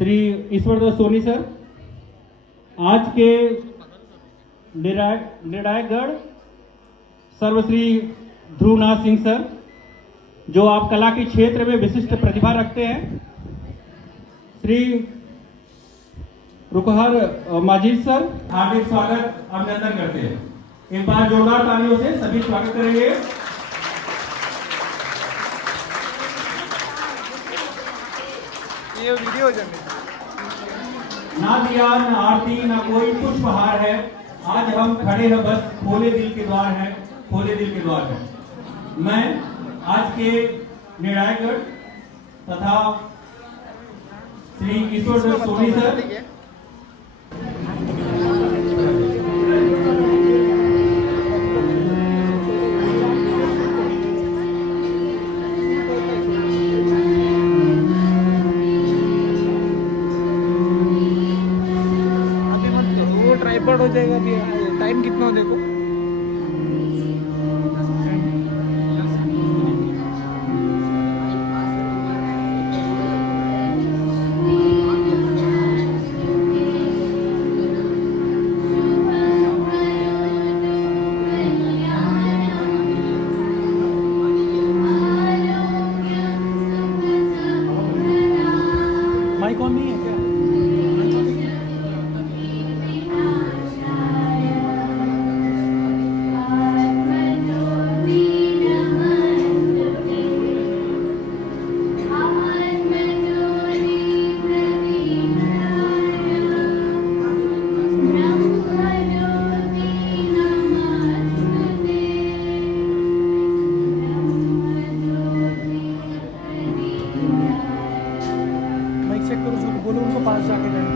Shri Ishwardas Soni sir, आज के निर्णायकगढ़ सर्वश्री Dhruvnath Singh sir, जो आप कला के क्षेत्र में विशिष्ट प्रतिभा रखते हैं, श्री रुकहर माजिद सर, हार्दिक स्वागत अभिनंदन करते हैं। एक बार जोरदार तालियों से सभी स्वागत करेंगे। ये वीडियो ना दिया ना आरती ना कोई पुष्पहार है, आज हम खड़े हैं बस खोले दिल के द्वार हैं, खोले दिल के द्वार हैं। मैं आज के निर्णायकगढ़ तथा श्री ईश्वरदास सोनी सर, ट्राइपॉड हो जाएगा। अभी टाइम कितना हो देखो। माइक ऑन नहीं है क्या? चेक करो, जो बोलो उनको पास जाके जाए।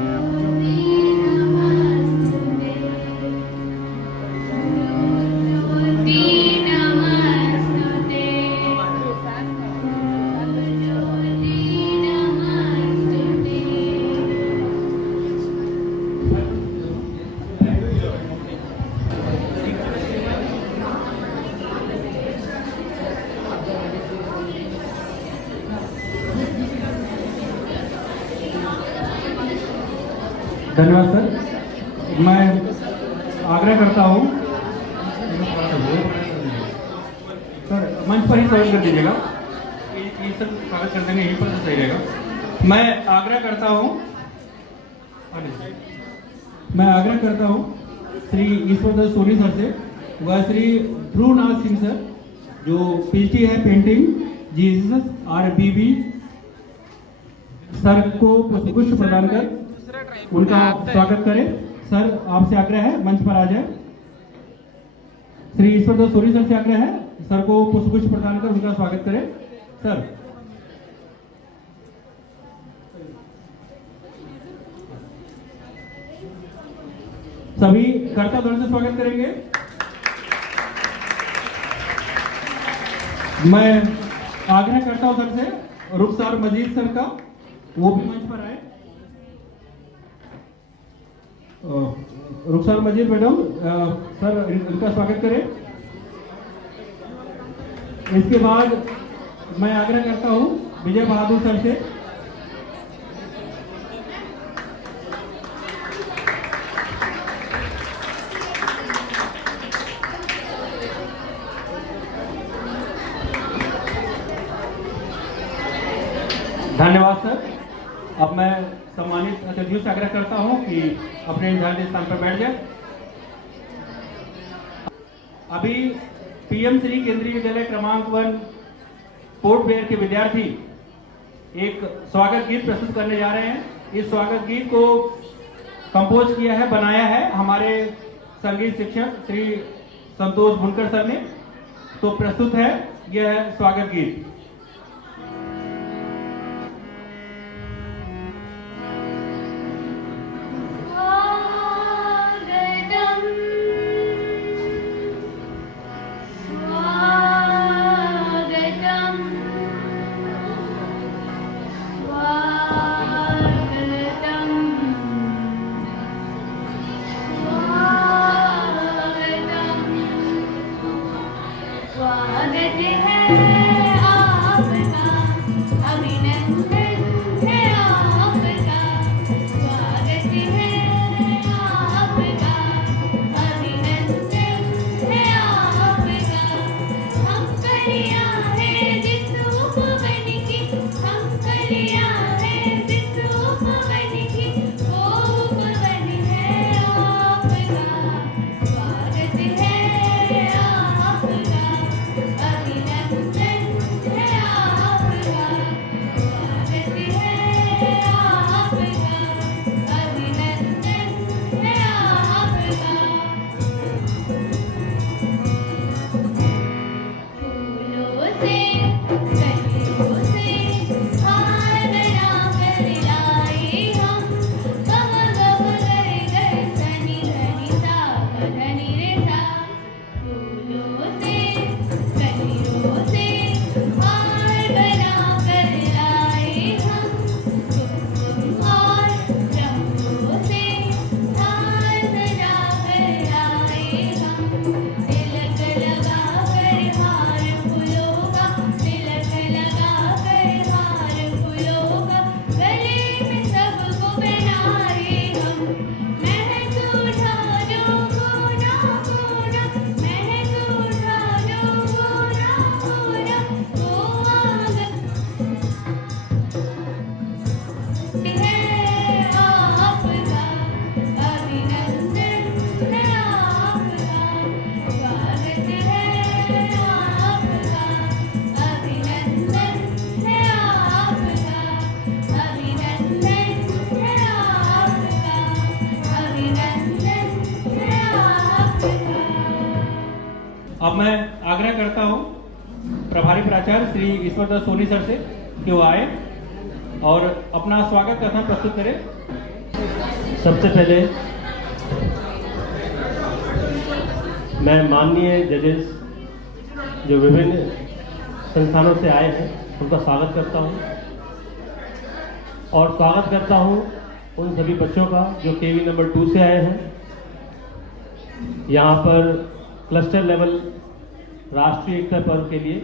धन्यवाद सर। मैं आग्रह करता हूँ सर, मंच पर ही स्वागत कर दीजिएगा, ये सब स्वागत कर देंगे, यहीं पर तो सही रहेगा। मैं आग्रह करता हूँ श्री ईश्वरदास सोनी सर से व श्री ध्रुवनाथ सिंह सर, जो पीएचडी है पेंटिंग जीसस RBB, सर को पुष्प प्रदान कर उनका स्वागत करें। सर, आपसे आग्रह है मंच पर आ जाए। श्री ईश्वरदास सोनी सर से आग्रह है, सर को पुष्प प्रदान कर उनका स्वागत करें। सर, सभी करता धड़ से स्वागत करेंगे। मैं आग्रह करता हूं सर से रुखसार मजीद सर का, वो भी मंच पर आए। रुखसार मजीद मैडम, सर इनका स्वागत करें। इसके बाद मैं आग्रह करता हूं विजय बहादुर सर से। धन्यवाद सर। अब मैं सम्मानित अतिथियों से आग्रह करता हूं कि अपने निर्धारित स्थान पर बैठ जाए। अभी PM श्री केंद्रीय विद्यालय क्रमांक 1 पोर्ट ब्लेयर के विद्यार्थी एक स्वागत गीत प्रस्तुत करने जा रहे हैं। इस स्वागत गीत को कंपोज किया है, बनाया है हमारे संगीत शिक्षक श्री संतोष बुनकर सर ने। तो प्रस्तुत है यह स्वागत गीत। स्वागत है है आपका, अभिनंदन है आपका, स्वागत है आपका, अभिनंदन है आपका, अभिनंदन है आपका, अभिनंदन है आपका। अब मैं आग्रह करता हूं प्रभारी प्राचार्य श्री ईश्वरदास सोनी सर से कि वो आए और अपना स्वागत कथन प्रस्तुत करें। सबसे पहले मैं माननीय जजेस जो विभिन्न संस्थानों से आए हैं उनका स्वागत करता हूं और स्वागत करता हूं उन सभी बच्चों का जो केवी नंबर 2 से आए हैं। यहाँ पर क्लस्टर लेवल राष्ट्रीय एकता पर्व के लिए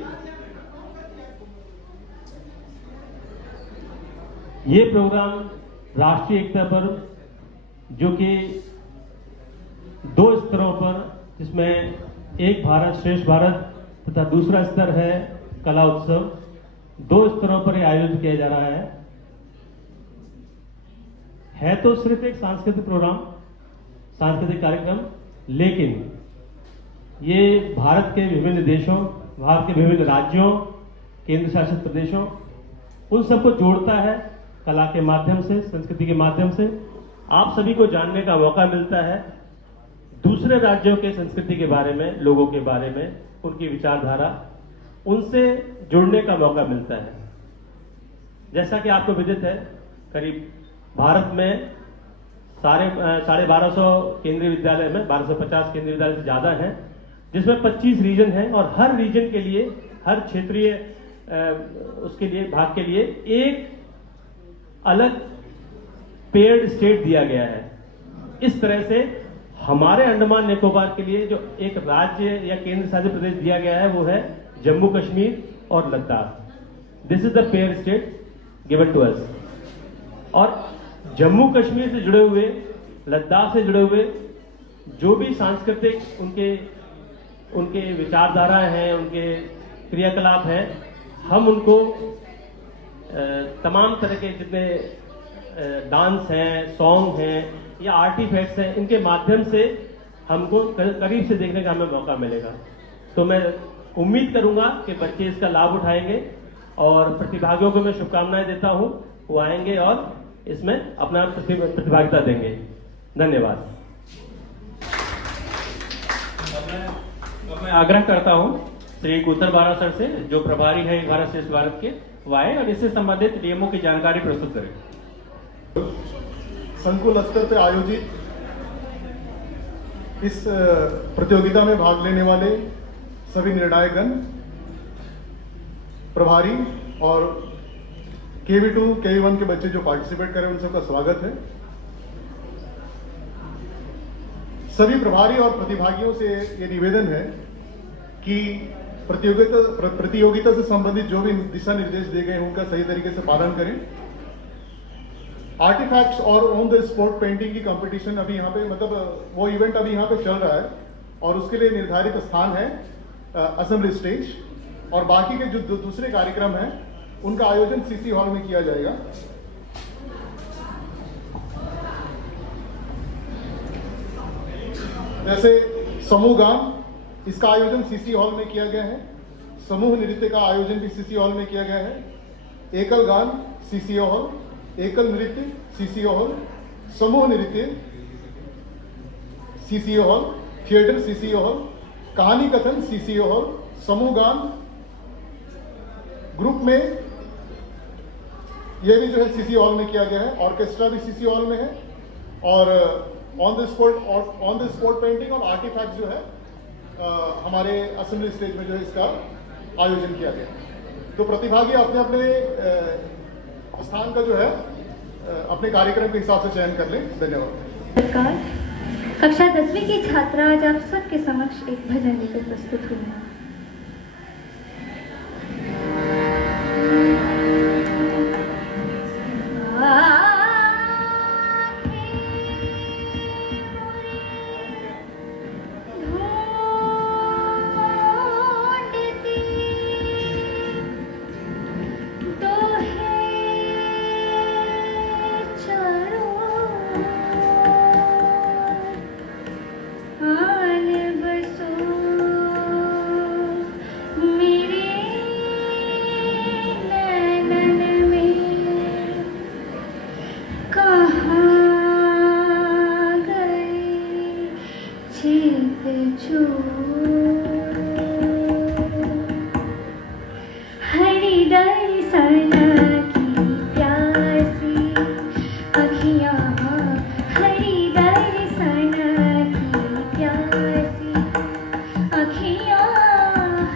ये प्रोग्राम राष्ट्रीय एकता पर्व जो कि 2 स्तरों पर, जिसमें एक भारत श्रेष्ठ भारत तथा दूसरा स्तर है कला उत्सव, 2 स्तरों पर आयोजित किया जा रहा है तो सिर्फ एक सांस्कृतिक प्रोग्राम, सांस्कृतिक कार्यक्रम, लेकिन ये भारत के विभिन्न देशों, भारत के विभिन्न राज्यों, केंद्र शासित प्रदेशों, उन सबको जोड़ता है कला के माध्यम से, संस्कृति के माध्यम से। आप सभी को जानने का मौका मिलता है दूसरे राज्यों के संस्कृति के बारे में, लोगों के बारे में, उनकी विचारधारा, उनसे जुड़ने का मौका मिलता है। जैसा कि आपको विदित है, करीब भारत में 1250 केंद्रीय विद्यालय में 1250 केंद्रीय विद्यालय से ज्यादा हैं, जिसमें 25 रीजन हैं और हर रीजन के लिए, हर क्षेत्रीय उसके लिए भाग के लिए एक अलग पेयर्ड स्टेट दिया गया है। इस तरह से हमारे अंडमान निकोबार के लिए जो एक राज्य या केंद्र शासित प्रदेश दिया गया है वो है जम्मू कश्मीर और Ladakh. This is the pair state given to us. और जम्मू कश्मीर से जुड़े हुए, लद्दाख से जुड़े हुए जो भी सांस्कृतिक उनके विचारधारा हैं, उनके क्रियाकलाप हैं, हम उनको तमाम तरह के जितने डांस हैं, सॉन्ग हैं या आर्टिफैक्ट्स हैं, इनके माध्यम से हमको करीब से देखने का हमें मौका मिलेगा। तो मैं उम्मीद करूंगा कि बच्चे इसका लाभ उठाएंगे और प्रतिभागियों को मैं शुभकामनाएं देता हूं, वो आएंगे और इसमें अपना प्रतिभागिता देंगे। धन्यवाद। अब मैं आग्रह करता हूं श्री कुतर बारा सर से, जो प्रभारी है भारत श्रेष्ठ भारत के, वो आए और इससे संबंधित नियमों की जानकारी प्रस्तुत करें। संकुल स्तर पर आयोजित इस प्रतियोगिता में भाग लेने वाले सभी निर्णायकगण, प्रभारी और KV2, KV1 के बच्चे जो पार्टिसिपेट करें, उन सबका स्वागत है। सभी प्रभारी और प्रतिभागियों से ये निवेदन है कि प्रतियोगिता से संबंधित जो भी दिशा निर्देश दिए गए हैं उनका सही तरीके से पालन करें। आर्टिफैक्ट्स और ऑन द स्पॉट पेंटिंग की कंपटीशन अभी यहाँ पे, मतलब वो इवेंट अभी यहाँ पे चल रहा है और उसके लिए निर्धारित स्थान है असेंबली स्टेज, और बाकी के जो दूसरे कार्यक्रम हैं उनका आयोजन CC हॉल में किया जाएगा। जैसे समूह गान, इसका आयोजन CC हॉल में किया गया है। समूह नृत्य का आयोजन भी CC हॉल में किया गया है। एकल गान CC हॉल, एकल नृत्य CC हॉल, समूह नृत्य CC hall, theatre CC hall, कहानी कथन CC हॉल, समूह गान ग्रुप में यह भी जो है CC हॉल में किया गया है। ऑर्केस्ट्रा भी CC हॉल में है और ऑन द स्पॉट पेंटिंग और आर्टिफैक्ट जो है हमारे असेंबली स्टेज में जो है इसका आयोजन किया गया। तो प्रतिभागी अपने अपने स्थान का जो है अपने कार्यक्रम के हिसाब से चयन कर लें। धन्यवाद। सरकार, कक्षा 10वीं की छात्रा आज आप सबके समक्ष एक भजन लेकर प्रस्तुत हुई है। पूछूं हरि दर्शन की प्यासी अखियाँ हरि दर्शन की प्यासी अखियाँ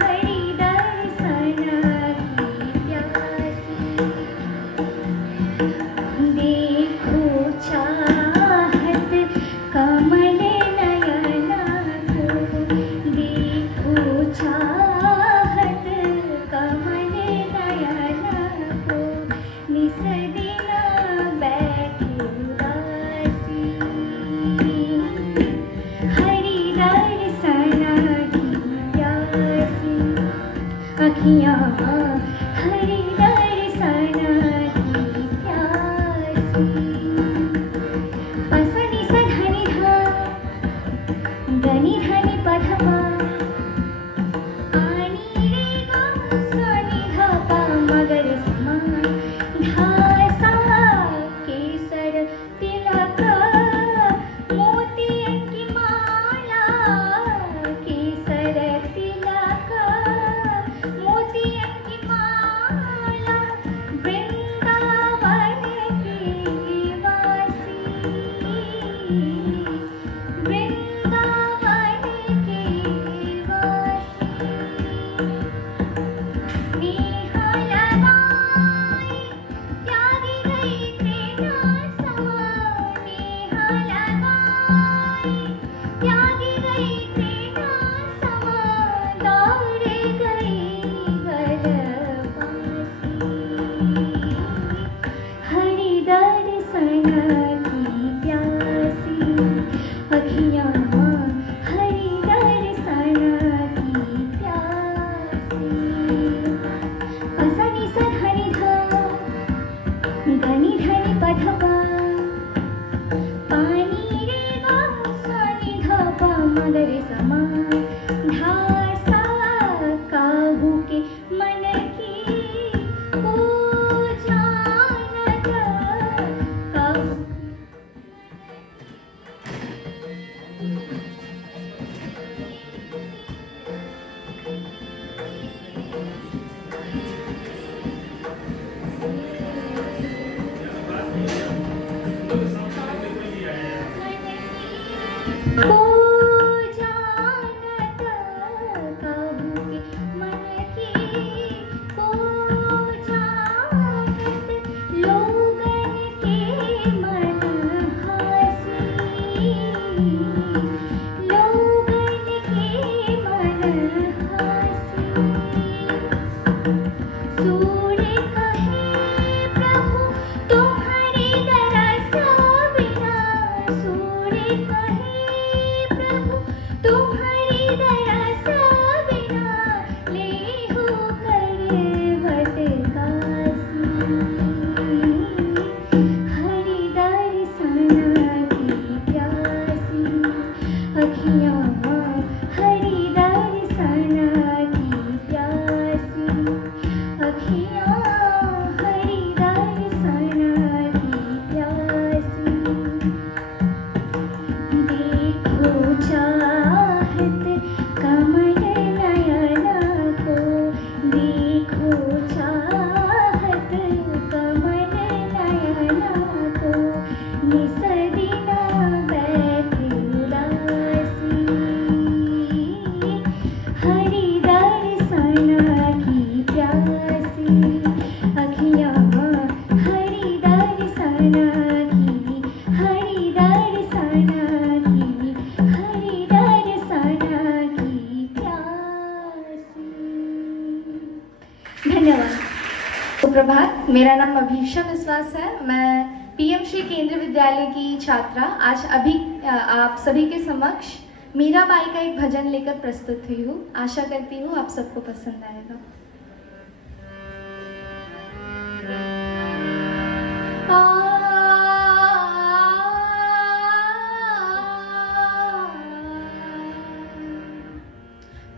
हरि दर्शन की प्यासी देखो चाहत कमल नयना को देखो चाहत कमल नयना को निस दिन बैठी उदासी हरि दर्शन की प्यासी अखियाँ हरि दर्शन की प्यासी पसनि सधनि धा गनि धनि पधमा आनी रे गा सनि धा पा मगर समा धासा केसर तिलक मोतियन की माला केसर तिलक मोतियन की माला वृंदावन की वासी वृंदावन की वासी नेहा लगाई त्यागी गई प्रेरणा समा नेहा लगाई त्यागी गई प्रेरणा समा दौड़ गई गलबासी हरि दर्शन की प्यासी अखियाँ हरि दर्शन की प्यासी पसनि सधनि धा गनि धनि पधमा पानी रे गा सनि धा पा मगर समा धासा काहू के मन की को जानत काहू को जानत काहू के मन की को जानत लोगन के मन हासी लोगन के मन हासी सूर्य कहे प्रभु तुम्हारी दरस बिना सूर्य कहे प्रभु तुम्हारी दरस बिना लेहु करवट कासी हरि दर्शन की प्यासी अखियाँ हरि दर्शन की प्यासी अखियाँ हरि दर्शन की प्यासी देखो चाहत कमल नयना को देखो चाहत कमल नयना को निस दिन बैठी उदासी हरि दर्शन की प्यासी अखियाँ हरि दर्शन की हरि दर्शन की हरि दर्शन की प्यासी धन्यवाद। सुप्रभात, मेरा नाम अभीक्षा विश्वास है। मैं पीएम श्री केंद्रीय विद्यालय की छात्रा आज आप सभी के समक्ष मीराबाई का एक भजन लेकर प्रस्तुत हुई हूँ। आशा करती हूँ आप सबको पसंद आएगा।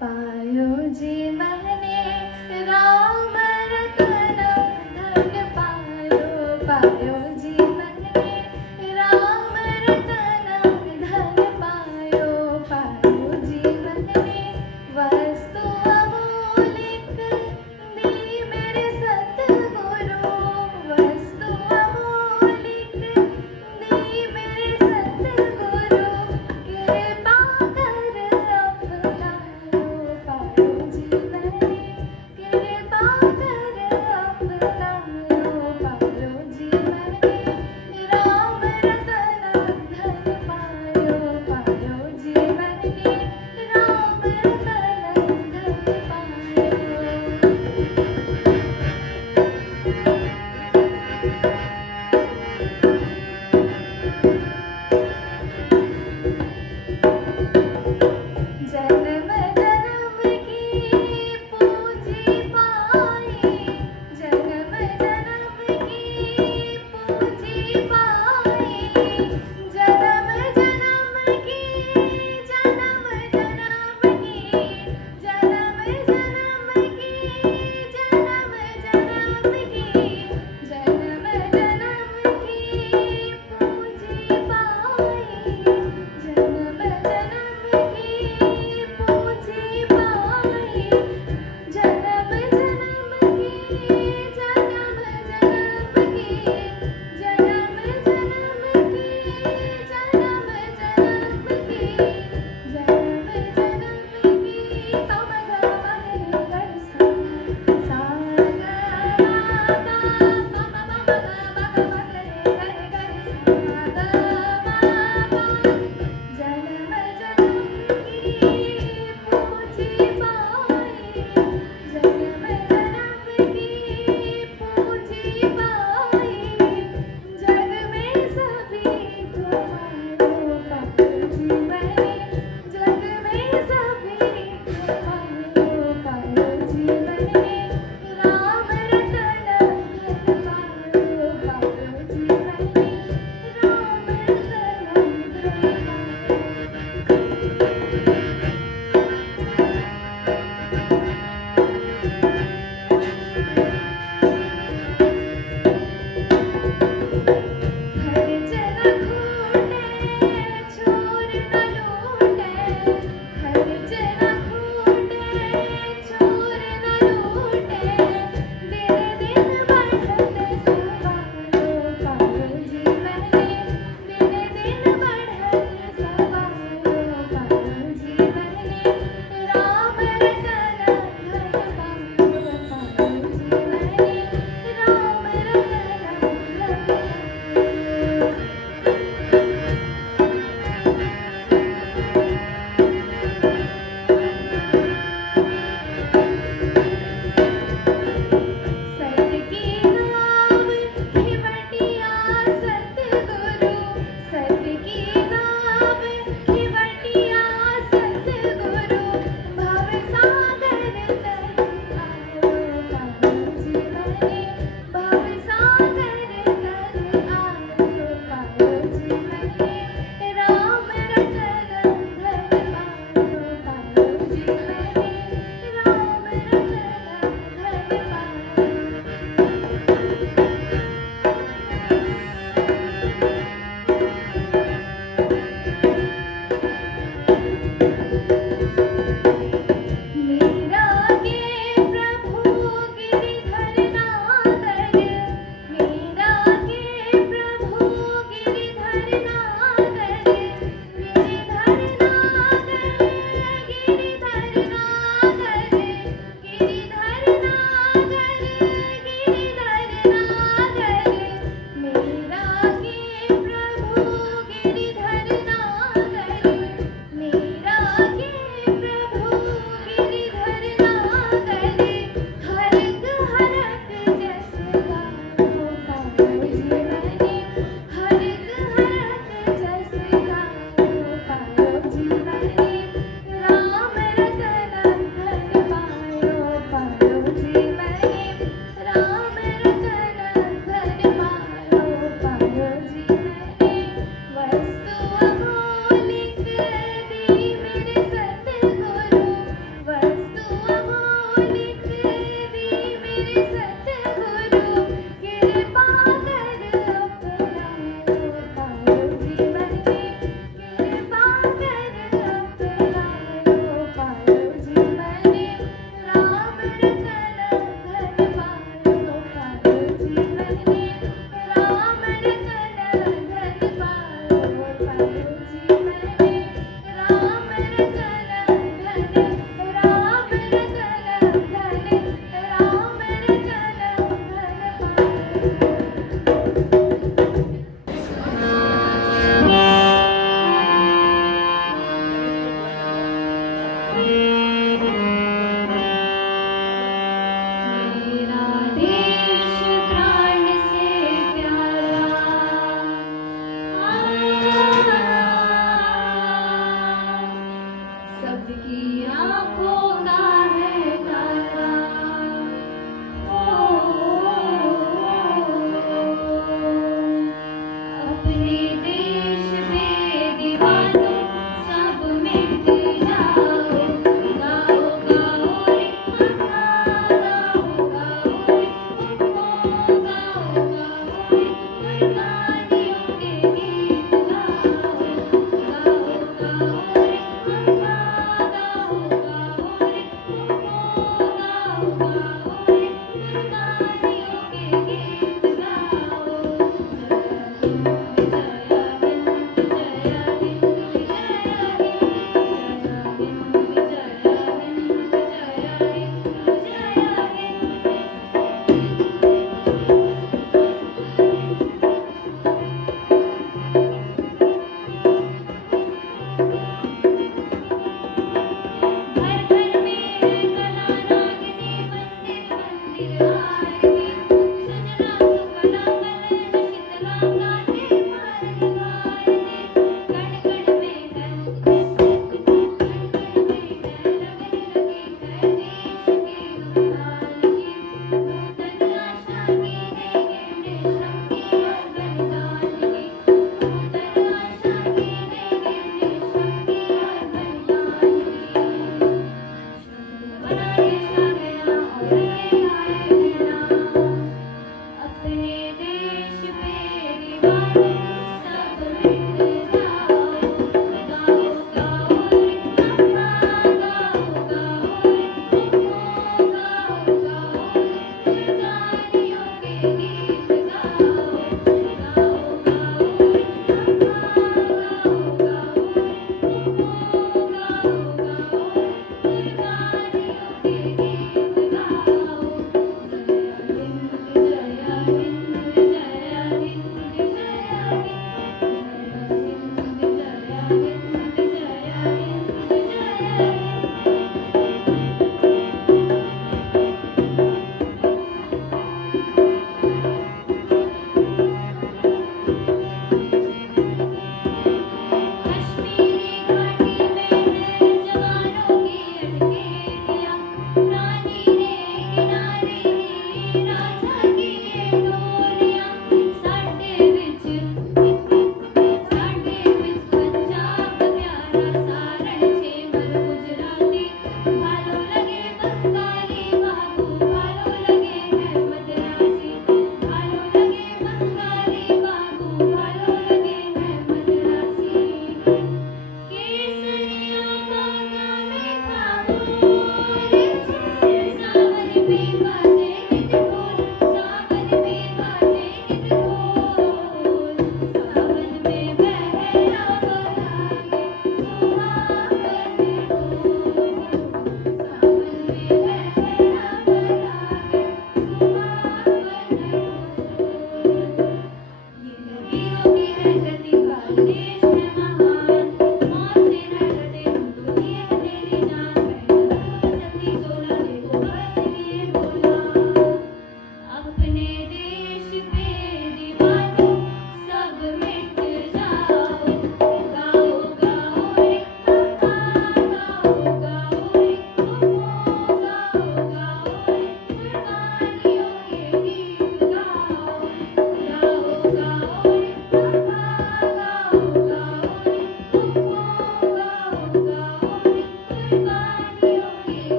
पायो जी मैंने राम रतन धन पायो, पायो जी मैंने राम रतन धन पायो, पायो जी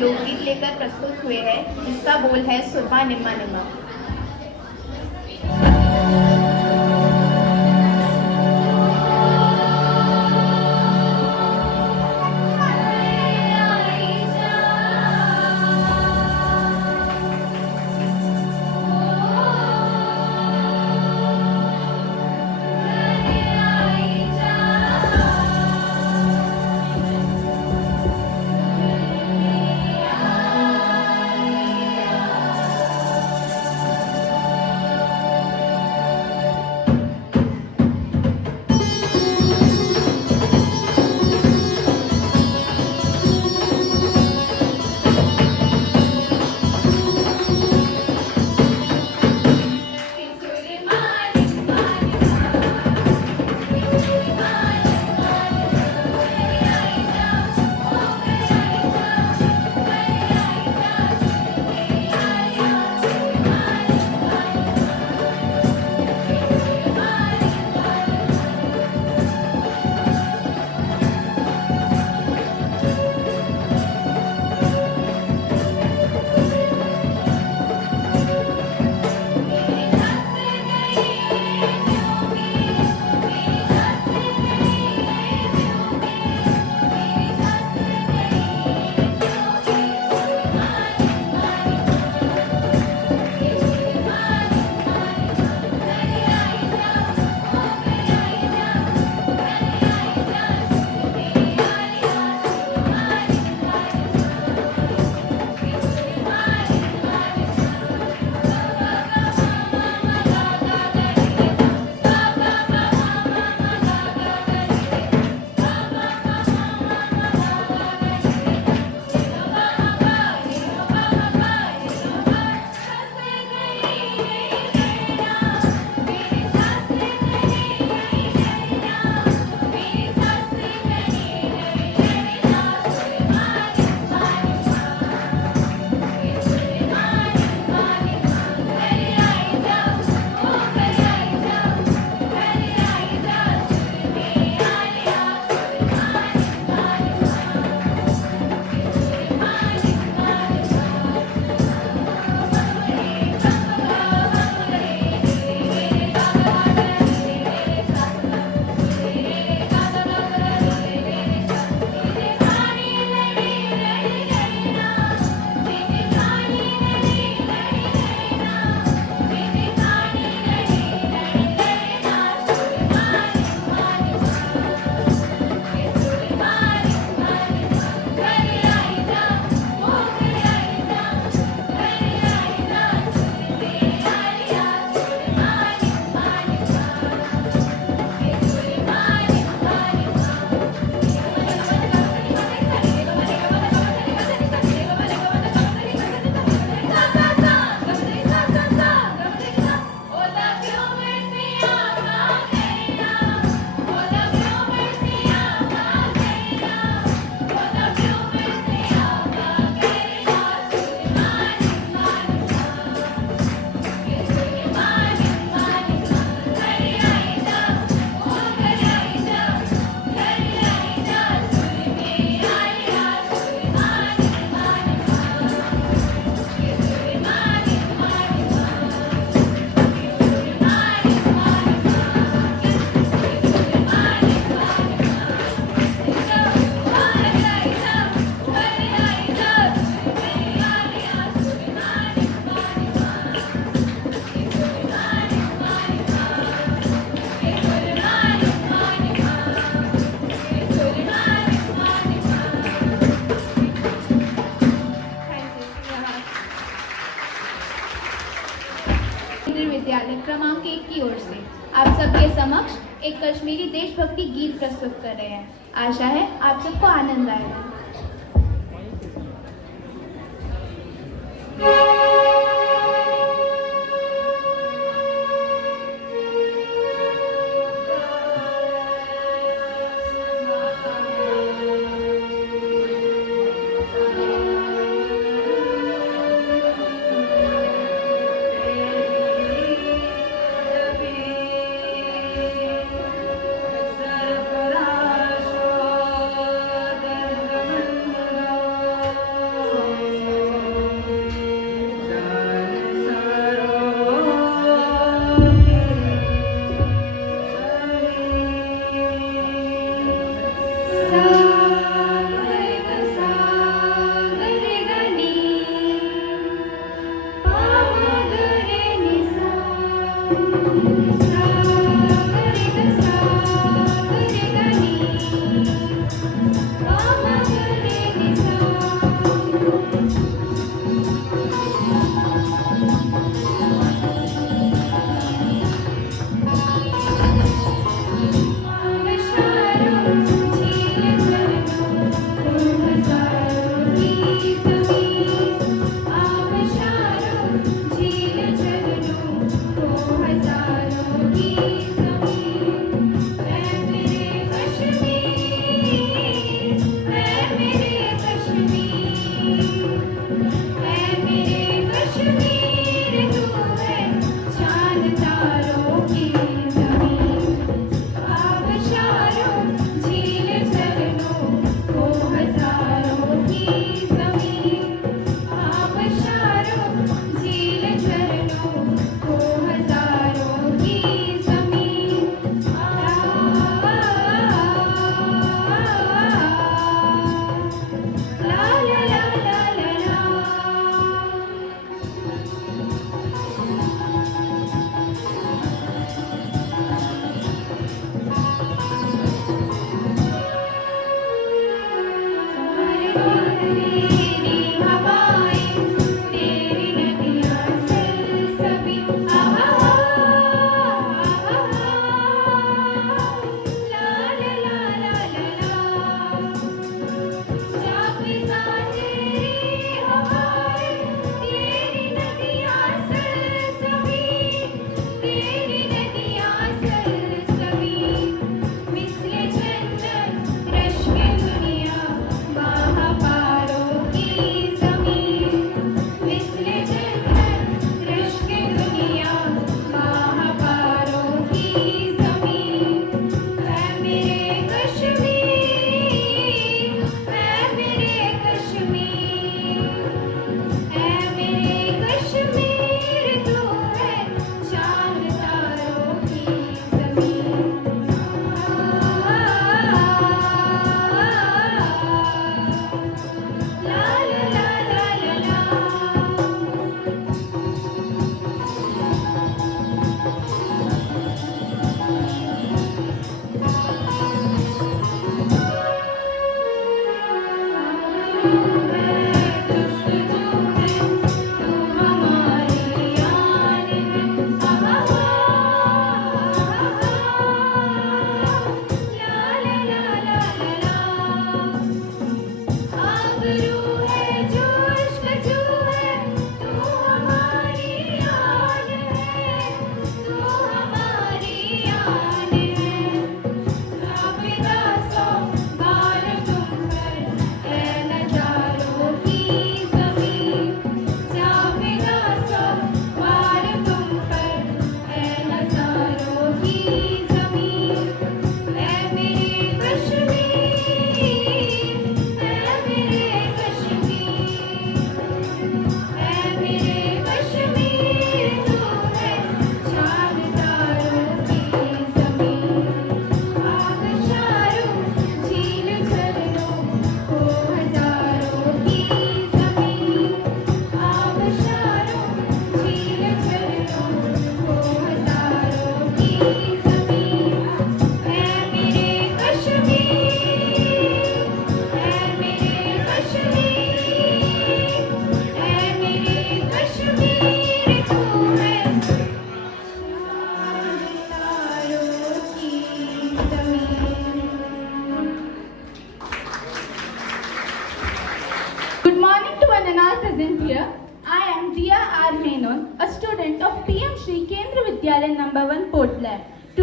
लोकगीत लेकर प्रस्तुत हुए हैं, जिसका बोल है सुरमा निम्मा निम्मा। विद्यालय क्रमांक 1 की ओर से आप सबके समक्ष एक कश्मीरी देशभक्ति गीत प्रस्तुत कर रहे हैं। आशा है आप सबको आनंद आएगा। सरफराशो दर्द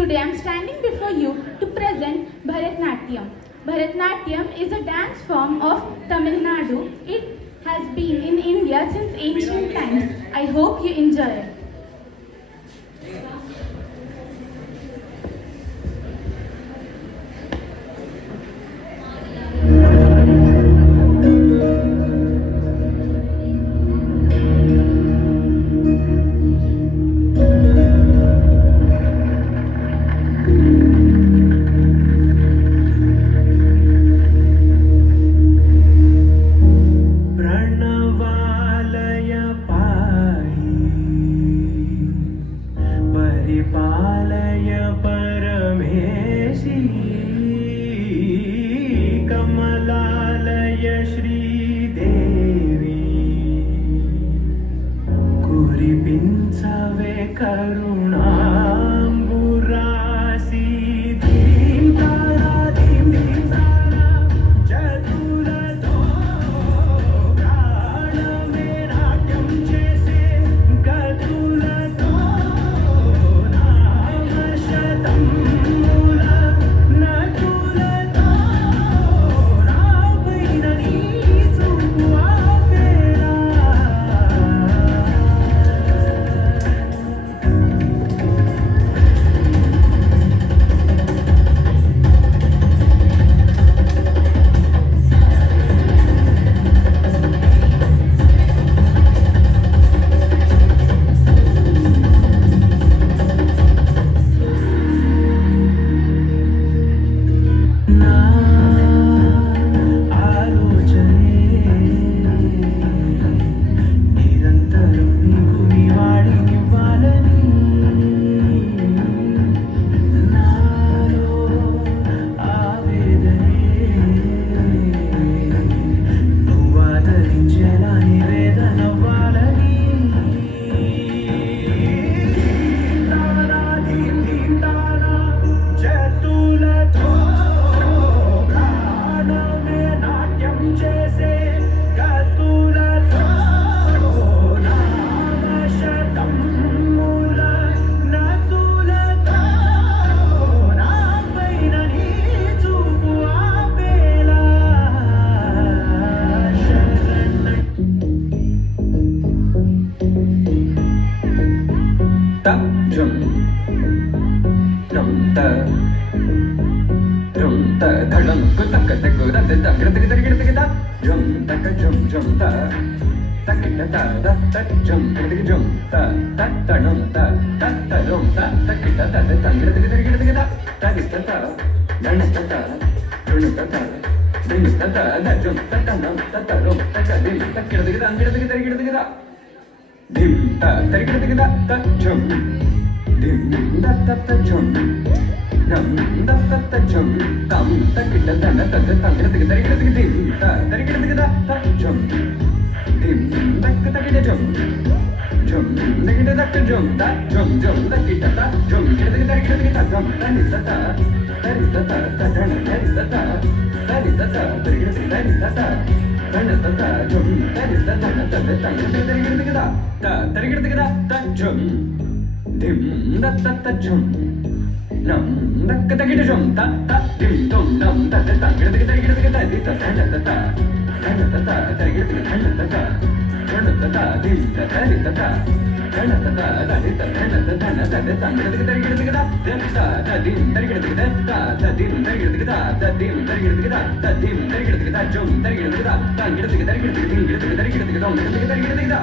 Today I am standing before you to present Bharatnatyam. Bharatnatyam is a dance form of Tamil Nadu. It has been in India since ancient times. I hope you enjoy it. प्रणवालय पाहि परिपालय परमेशि कमलालय श्रीदेवी कुरिपिंचवे करुणांबुरासी धीं तारा चतुरतो प्राणमे नाट्यं చేసే గతులతో నామశతం మూల నటులతో రాపైన నీ చూపు ఆపేరా నా ఆలోచనే నిరంతరం నీకు నివాళినివ్వాలని నాలో ఆవేదనే నువ్వు ఆదరించేలా నివేదనవ్వాలని తారా ధీం ధీం తారా చేతులతో ప్రాణమే నాట్యం చేసే గతులతో నామశతం మూల నతులతో నాపైన నీ చూపు ఆపేలా శరణ్ తం జం రం త rum ta dharam ku tak tak ku da da gra gra gra gra da jum tak jum jum ta tak ta ta da ta jum gra jum ta ta ta rum ta rum ta tak ta ta da gra gra gra da ta ri ta ta dan ta ta rum ta ta din ta ta da jum ta ta rum ta ta rum ta ta din ta gra gra da dim ta ta gra gra da jum dim da ta ta jum nam da ta ta jum tam ta kita ta na ta ta gra gra dim ta ta gra gra da jum dim ta ta gra jum jum da gra da jum ta jum jum da kita ta jum gra gra da jum ta ni ta ta ta ri ta ta ta ta na ta ri ta ta ta ri ta ta ta gra gra ri ta ta ta na ta ta jum ta ri ta ta na ta ta ta gra gra da ta ta gra gra da jum dim da ta ta jum nam da ka ta gira jum ta ta dim dum nam ta ta ta gira gira gira gira di ta ta ta ta ta ta ta gira gira ta ta ta ta ta dim ta ta ri ta ta ta ta da di ta ta ta ta na ta ta gira gira gira gira da ta ta dim ta gira gira ta ta dim ta gira gira ta dim ta gira gira ta dim ta gira gira jum ta gira gira ta gira gira gira gira gira gira gira gira gira gira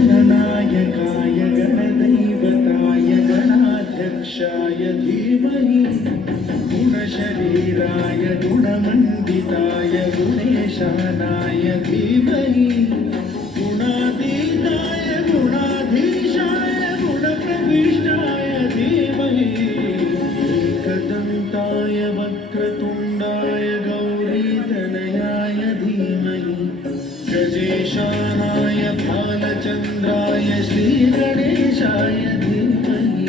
गणनायकाय गणदैवताय गणाध्यक्षाय धीमहि गुणशरीराय गुणमण्डिताय गुणेशानाय धीमहि गुणातीताय गुणाधीशाय गुणप्रविष्टाय धीमहि एकदन्ताय वक्रतुण्डाय गौरीतनयाय धीमहि गजेशानाय भालचन्द्राय श्रीगणेशाय धीमहि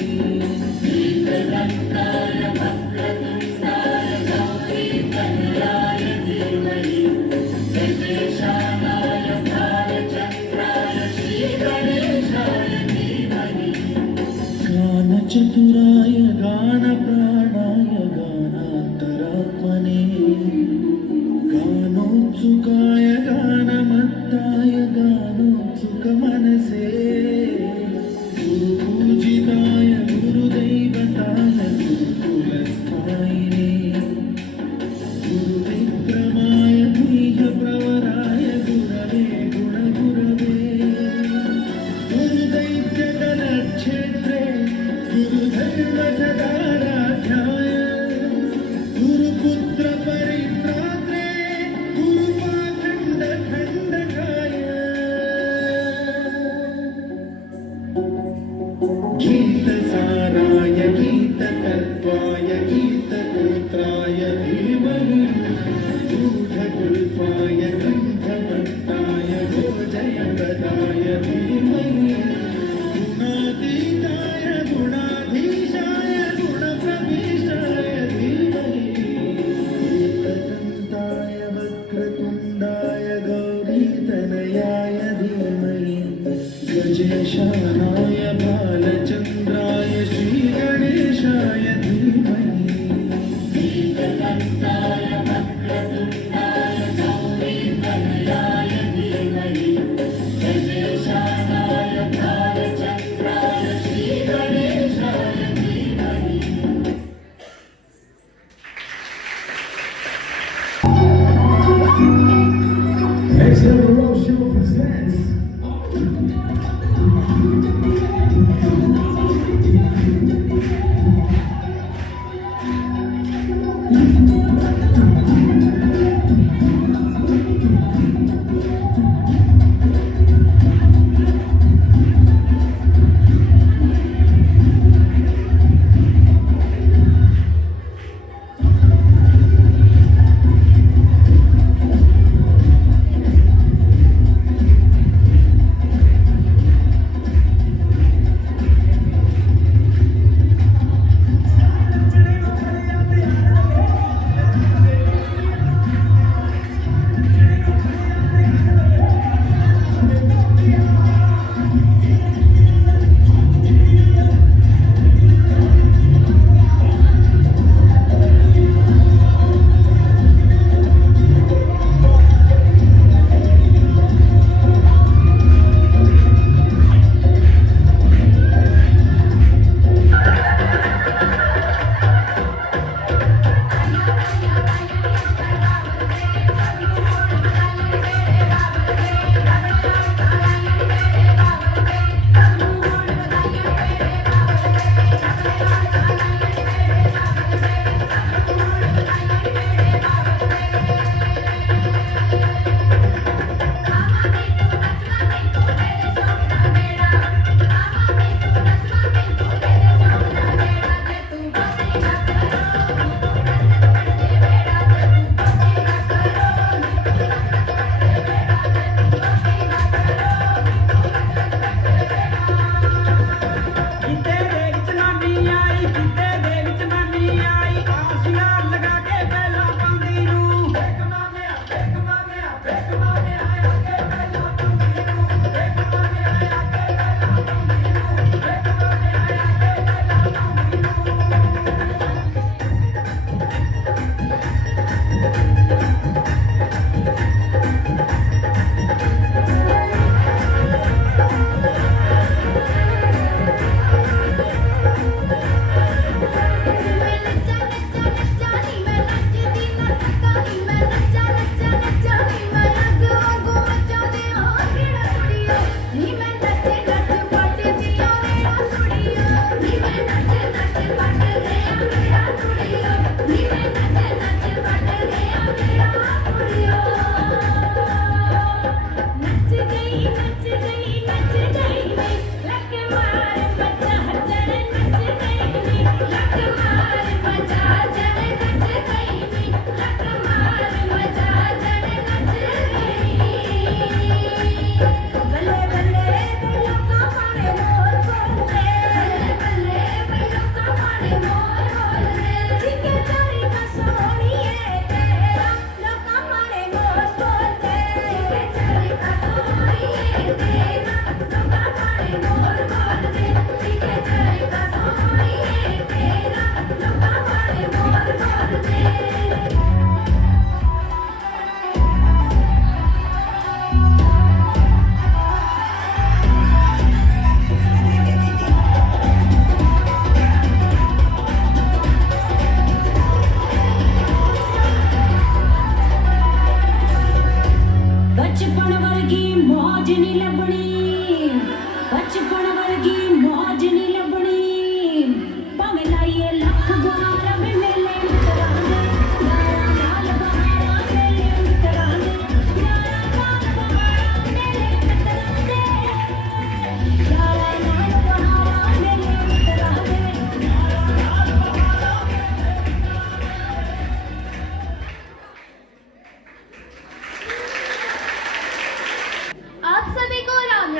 आप सभी को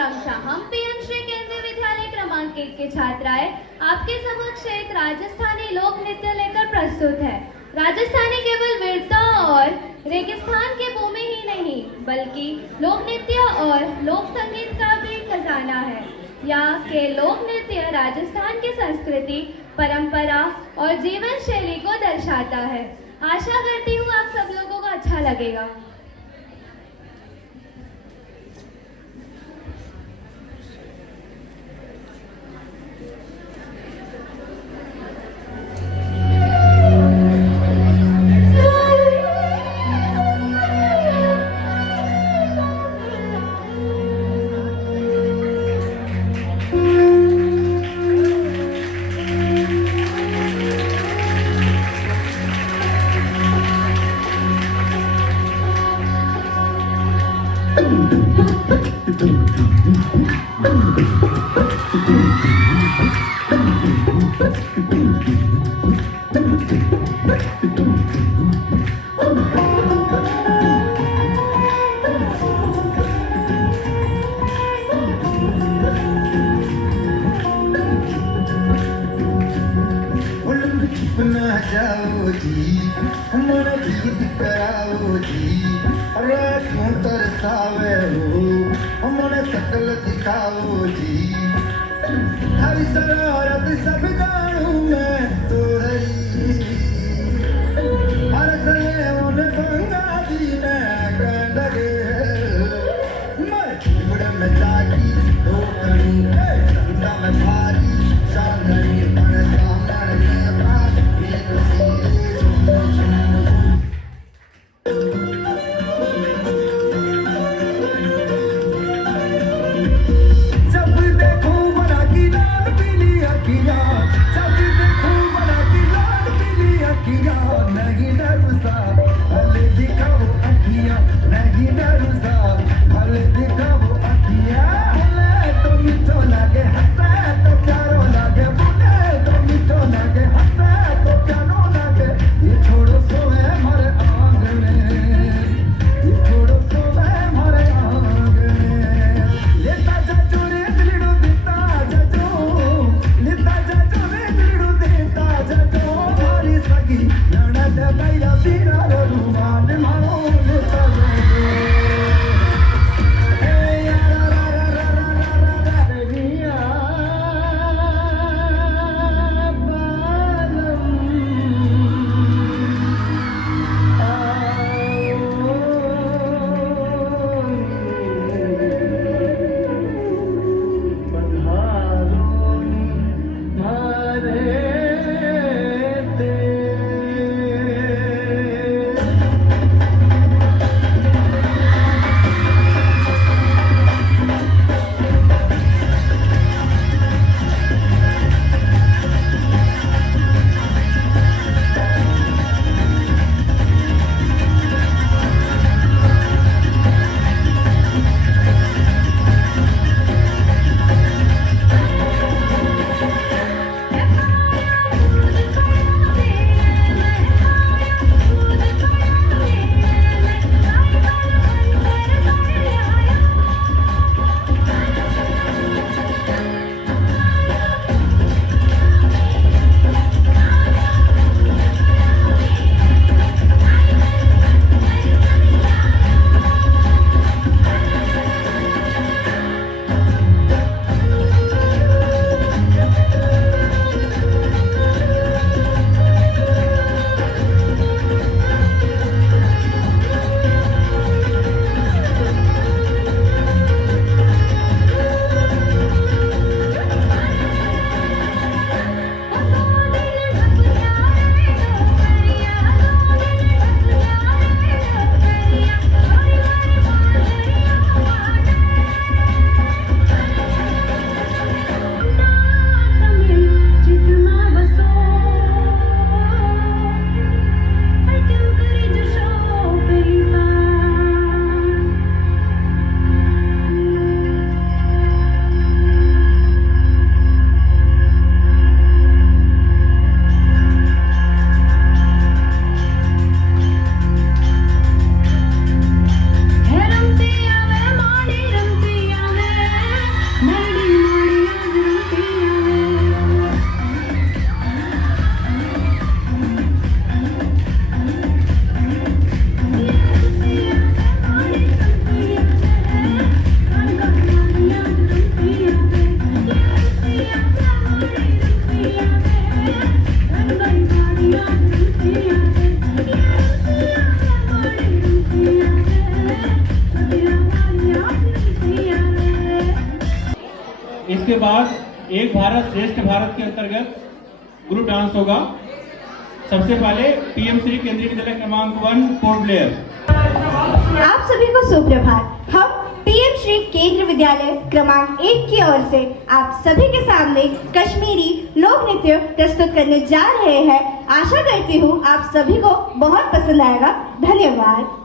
आकांक्षा। हम पीएम श्री केंद्रीय विद्यालय क्रमांक 1 के छात्राएं आपके समक्ष एक राजस्थानी लोक नृत्य लेकर प्रस्तुत है। राजस्थानी केवल वीरता और रेगिस्तान की भूमि ही नहीं बल्कि लोक नृत्य और लोक संगीत का भी खजाना है। यहाँ के लोक नृत्य राजस्थान की संस्कृति, परंपरा और जीवन शैली को दर्शाता है। आशा करती हूँ आप सब लोगों को अच्छा लगेगा। जाओ जी, हमारा गीत कराओ जी, अरे क्यों तरसावे हो, हमारे शकल दिखाओ जी। हरी शरारत सब जानू मैं तो रही, हर चले उन्हें गंगा जी ने कह लगे मैं चिमड़ में जागी तो कहीं ठंडा में भारी चांदनी पर सामने जब देखो बड़ा की लाल पीली अखियाँ, जब देखो बड़ा की लाल पीली अखियाँ, नहीं डरूसा भले दिखाओ अखियाँ, नहीं डरूसा भले दिखाओ अखियाँ। बोले तो मीठो लगे हंसे तो प्यारो लगे, बोले तो मीठो लगे हंसे तो प्यारो लगे। ये छोड़ो सो है हमारे आंगन में, ये छोड़ो सो है हमारे आंगन में। लेता जाजो रे दिलड़ो देता जाजो, लेता जाजो इसके बाद एक भारत श्रेष्ठ भारत के अंतर्गत ग्रुप डांस होगा। सबसे पहले पीएम श्री केंद्रीय विद्यालय क्रमांक 1 पोर्ट ब्लेयर। आप सभी को सुप्रभात। हम पीएम श्री केंद्रीय विद्यालय क्रमांक 1 की ओर से आप सभी के सामने कश्मीरी लोक नृत्य प्रस्तुत करने जा रहे हैं। आशा करती हूँ आप सभी को बहुत पसंद आएगा। धन्यवाद।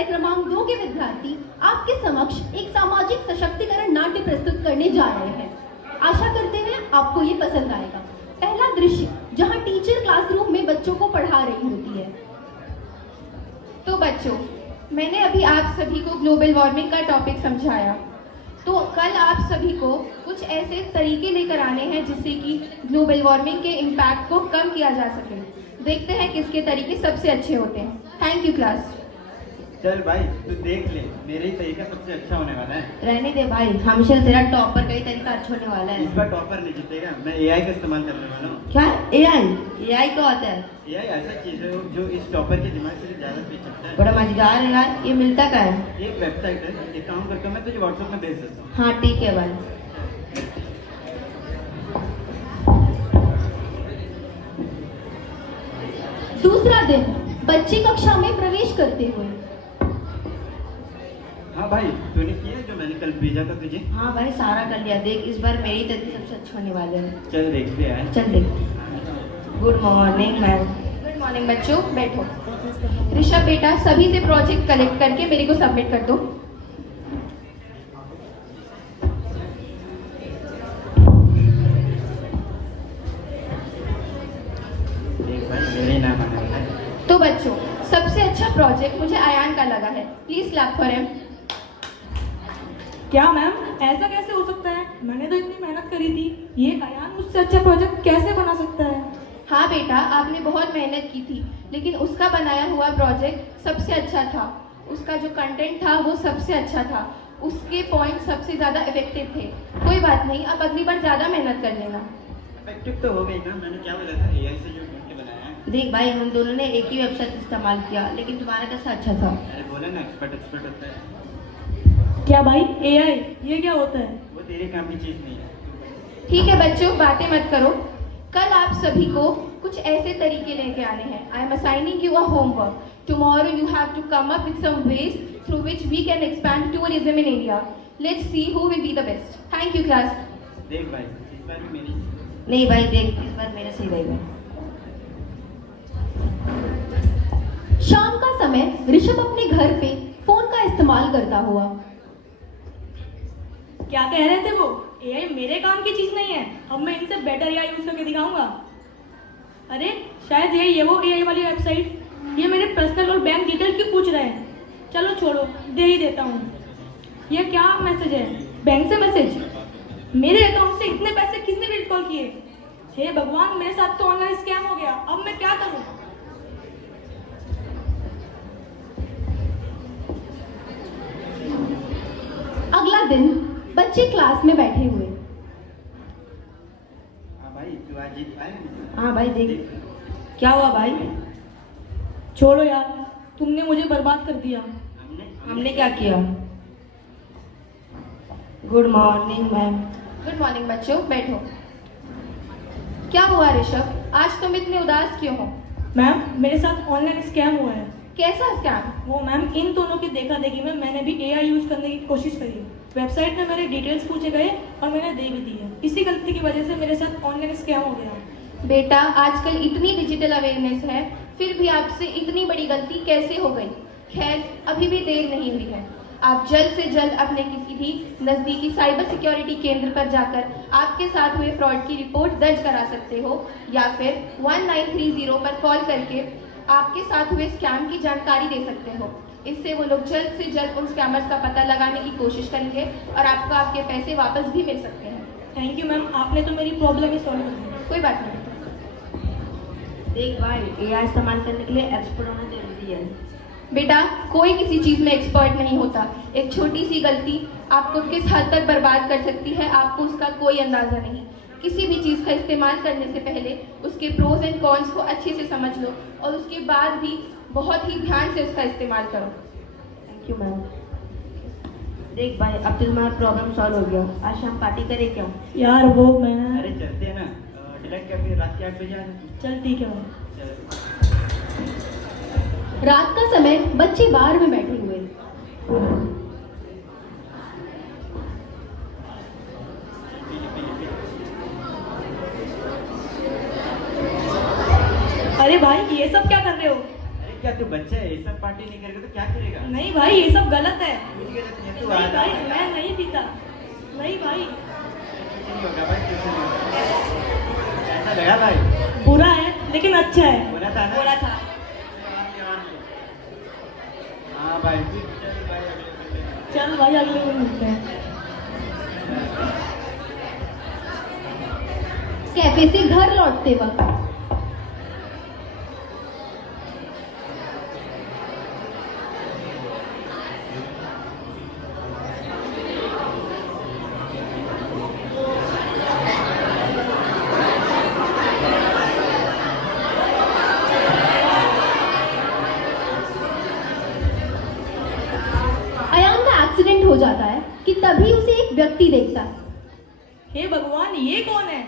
विद्यालय क्रमांक 2 के विद्यार्थी आपके समक्ष एक सामाजिक सशक्तिकरण नाट्य प्रस्तुत करने जा रहे हैं। आशा करते हैं आपको ये पसंद आएगा। पहला दृश्य, जहां टीचर क्लासरूम में बच्चों को पढ़ा रही होती है। तो बच्चों, मैंने अभी आप सभी को ग्लोबल वार्मिंग का टॉपिक समझाया, तो कल आप सभी को कुछ ऐसे तरीके लेकर आने हैं जिससे कि ग्लोबल वार्मिंग के इम्पैक्ट को कम किया जा सके। देखते हैं किसके तरीके सबसे अच्छे होते हैं। Thank you class. चल भाई, तू देख ले, मेरा ही तरीका सबसे अच्छा होने वाला है। रहने दे भाई, हमेशा तेरा टॉपर का ही तरीका अच्छा होने वाला है। इस बार टॉपर नहीं जीतेगा, मैं एआई का इस्तेमाल करने वाला हूँ। क्या एआई? एआई क्या होता है? एआई ऐसा चीज है जो इस टॉपर के दिमाग से ज्यादा तेज चलता है। बड़ा मजेदार है यार, ये मिलता क्या है? एक वेबसाइट है, एक काम करके मैं तुझे व्हाट्सएप में भेज देता हूँ। हाँ ठीक है भाई। दूसरा दिन, बच्चे कक्षा में प्रवेश करते हुए। हाँ भाई, तूने किया जो मैंने कल भेजा था तुझे? हाँ भाई, सारा कर लिया। देख, इस बार मेरी तरीके सबसे अच्छा होने वाले हैं। चल देखते हैं। चल देख। Good morning ma'am. Good morning बच्चों, बैठो। ऋषभ बेटा, सभी से प्रोजेक्ट कलेक्ट करके मेरे को सबमिट कर दो। देख भाई, मेरे ही नाम आने वाला है। तो बच्चों, सबसे अच्छा प्रोजेक्ट मुझे अयान का लगा है। Please clap for him. क्या मैम, ऐसा कैसे हो सकता है? मैंने तो इतनी मेहनत करी थी। ये अयान मुझसे अच्छा प्रोजेक्ट कैसे बना सकता है? हाँ बेटा, आपने बहुत मेहनत की थी, लेकिन उसका बनाया हुआ प्रोजेक्ट सबसे अच्छा था। उसका जो कंटेंट था वो सबसे अच्छा था। उसके पॉइंट सबसे ज़्यादा इफेक्टिव थे। कोई बात नहीं, अब अगली बार ज़्यादा मेहनत कर लेना। इफेक्टिव तो हो गई ना, मैंने क्या बोला था, एआई से जो ढूंढ के बनाया है। देख भाई, हम दोनों ने एक ही वेबसाइट इस्तेमाल किया, लेकिन तुम्हारा कैसा अच्छा था। अरे बोला ना, एक्सपर्ट होता है। क्या भाई, एआई ये क्या होता है? वो तेरे काम की चीज नहीं है। ठीक है बच्चों, बातें मत करो। कल आप सभी को कुछ ऐसे तरीके लेके आने हैं। I am assigning you a homework. Tomorrow you have to come up with some ways through which we can expand tourism in India. Let's see who will be the best. Thank you class. देख भाई, इस बार भी मेरी। नहीं भाई देख, इस बार मेरा सही रहेगा। शाम का समय, ऋषभ अपने घर पे फोन का इस्तेमाल करता हुआ। क्या कह रहे थे वो? एआई मेरे काम की चीज नहीं है। अब मैं इनसे बेटर एआई यूज करके दिखाऊंगा। अरे शायद ये वो एआई वाली वेबसाइट। ये मेरे पर्सनल और बैंक डिटेल क्यों पूछ रहे हैं? चलो छोड़ो, दे ही देता हूँ। ये क्या मैसेज है? बैंक से मैसेज? मेरे अकाउंट से इतने पैसे किसने डिलीट कॉल किए? हे भगवान, मेरे साथ तो ऑनलाइन स्कैम हो गया। अब मैं क्या करूँ? अगला दिन, बच्चे क्लास में बैठे हुए। हाँ भाई, तू आज जीत पाएगा? हाँ भाई देख, क्या हुआ भाई? छोड़ो यार, तुमने मुझे बर्बाद कर दिया। हमने क्या किया? Good morning ma'am. Good morning बच्चों, बैठो। क्या हुआ ऋषभ, आज तुम इतने उदास क्यों हो? मैम, मेरे साथ ऑनलाइन स्कैम हुआ है। कैसा स्कैम? वो मैम, इन दोनों की देखा देखी में मैंने भी एआई यूज करने की कोशिश करी। वेबसाइट में मेरे डिटेल्स पूछे गए और मैंने दे भी दी है। इसी गलती की वजह से मेरे साथ ऑनलाइन स्कैम हो गया। बेटा, आजकल इतनी डिजिटल अवेयरनेस है, फिर भी आपसे इतनी बड़ी गलती कैसे हो गई? खैर, अभी भी देर नहीं हुई है। आप जल्द से जल्द अपने किसी भी नज़दीकी साइबर सिक्योरिटी केंद्र पर जाकर आपके साथ हुए फ्रॉड की रिपोर्ट दर्ज करा सकते हो, या फिर 1930 पर कॉल करके आपके साथ हुए स्कैम की जानकारी दे सकते हो। इससे वो लोग जल्द से जल्द उन स्कैमर्स का पता लगाने की कोशिश करेंगे और आपको आपके पैसे वापस भी मिल सकते हैं। थैंक यू मैम, आपने तो मेरी प्रॉब्लम ही सॉल्व कर दी। कोई बात नहीं। देख भाई, एआई इस्तेमाल करने के लिए एक्सपर्ट होना जरूरी है। बेटा, कोई किसी चीज़ में एक्सपर्ट नहीं होता। एक छोटी सी गलती आपको किस हद तक बर्बाद कर सकती है, आपको उसका कोई अंदाज़ा नहीं। किसी भी चीज़ का इस्तेमाल करने से पहले उसके प्रोज एंड कॉन्स को अच्छे से समझ लो और उसके बाद भी बहुत ही ध्यान से उसका इस्तेमाल करो। Thank you ma'am. देख भाई, अब तो तुम्हारा प्रॉब्लम सॉल्व हो गया। आज शाम पार्टी करें क्या? यार वो मैं। अरे चलते हैं ना, डिलीट करके रात के 8 बजे आना। चल ठीक है भाई। रात का समय, बच्चे बार में बैठे हुए। अरे भाई, ये सब क्या कर रहे हो? अरे क्या तू बच्चा है, ये सब पार्टी नहीं करेगा तो क्या करेगा? नहीं भाई ये सब गलत है। कुछ गलत नहीं है, तू नहीं आ भाई जा। मैं नहीं पीता। नहीं भाई कुछ नहीं होगा भाई, कुछ नहीं होगा। कैसा लगा भाई? बुरा है लेकिन अच्छा है। बुरा था ना? बुरा था। हाँ भाई, चल भाई, अगले चल भाई अगले दिन मिलते हैं। कैफे से घर लौटते वक्त अयान का एक्सीडेंट हो जाता है कि तभी उसे एक व्यक्ति देखता है। हे भगवान ये कौन है?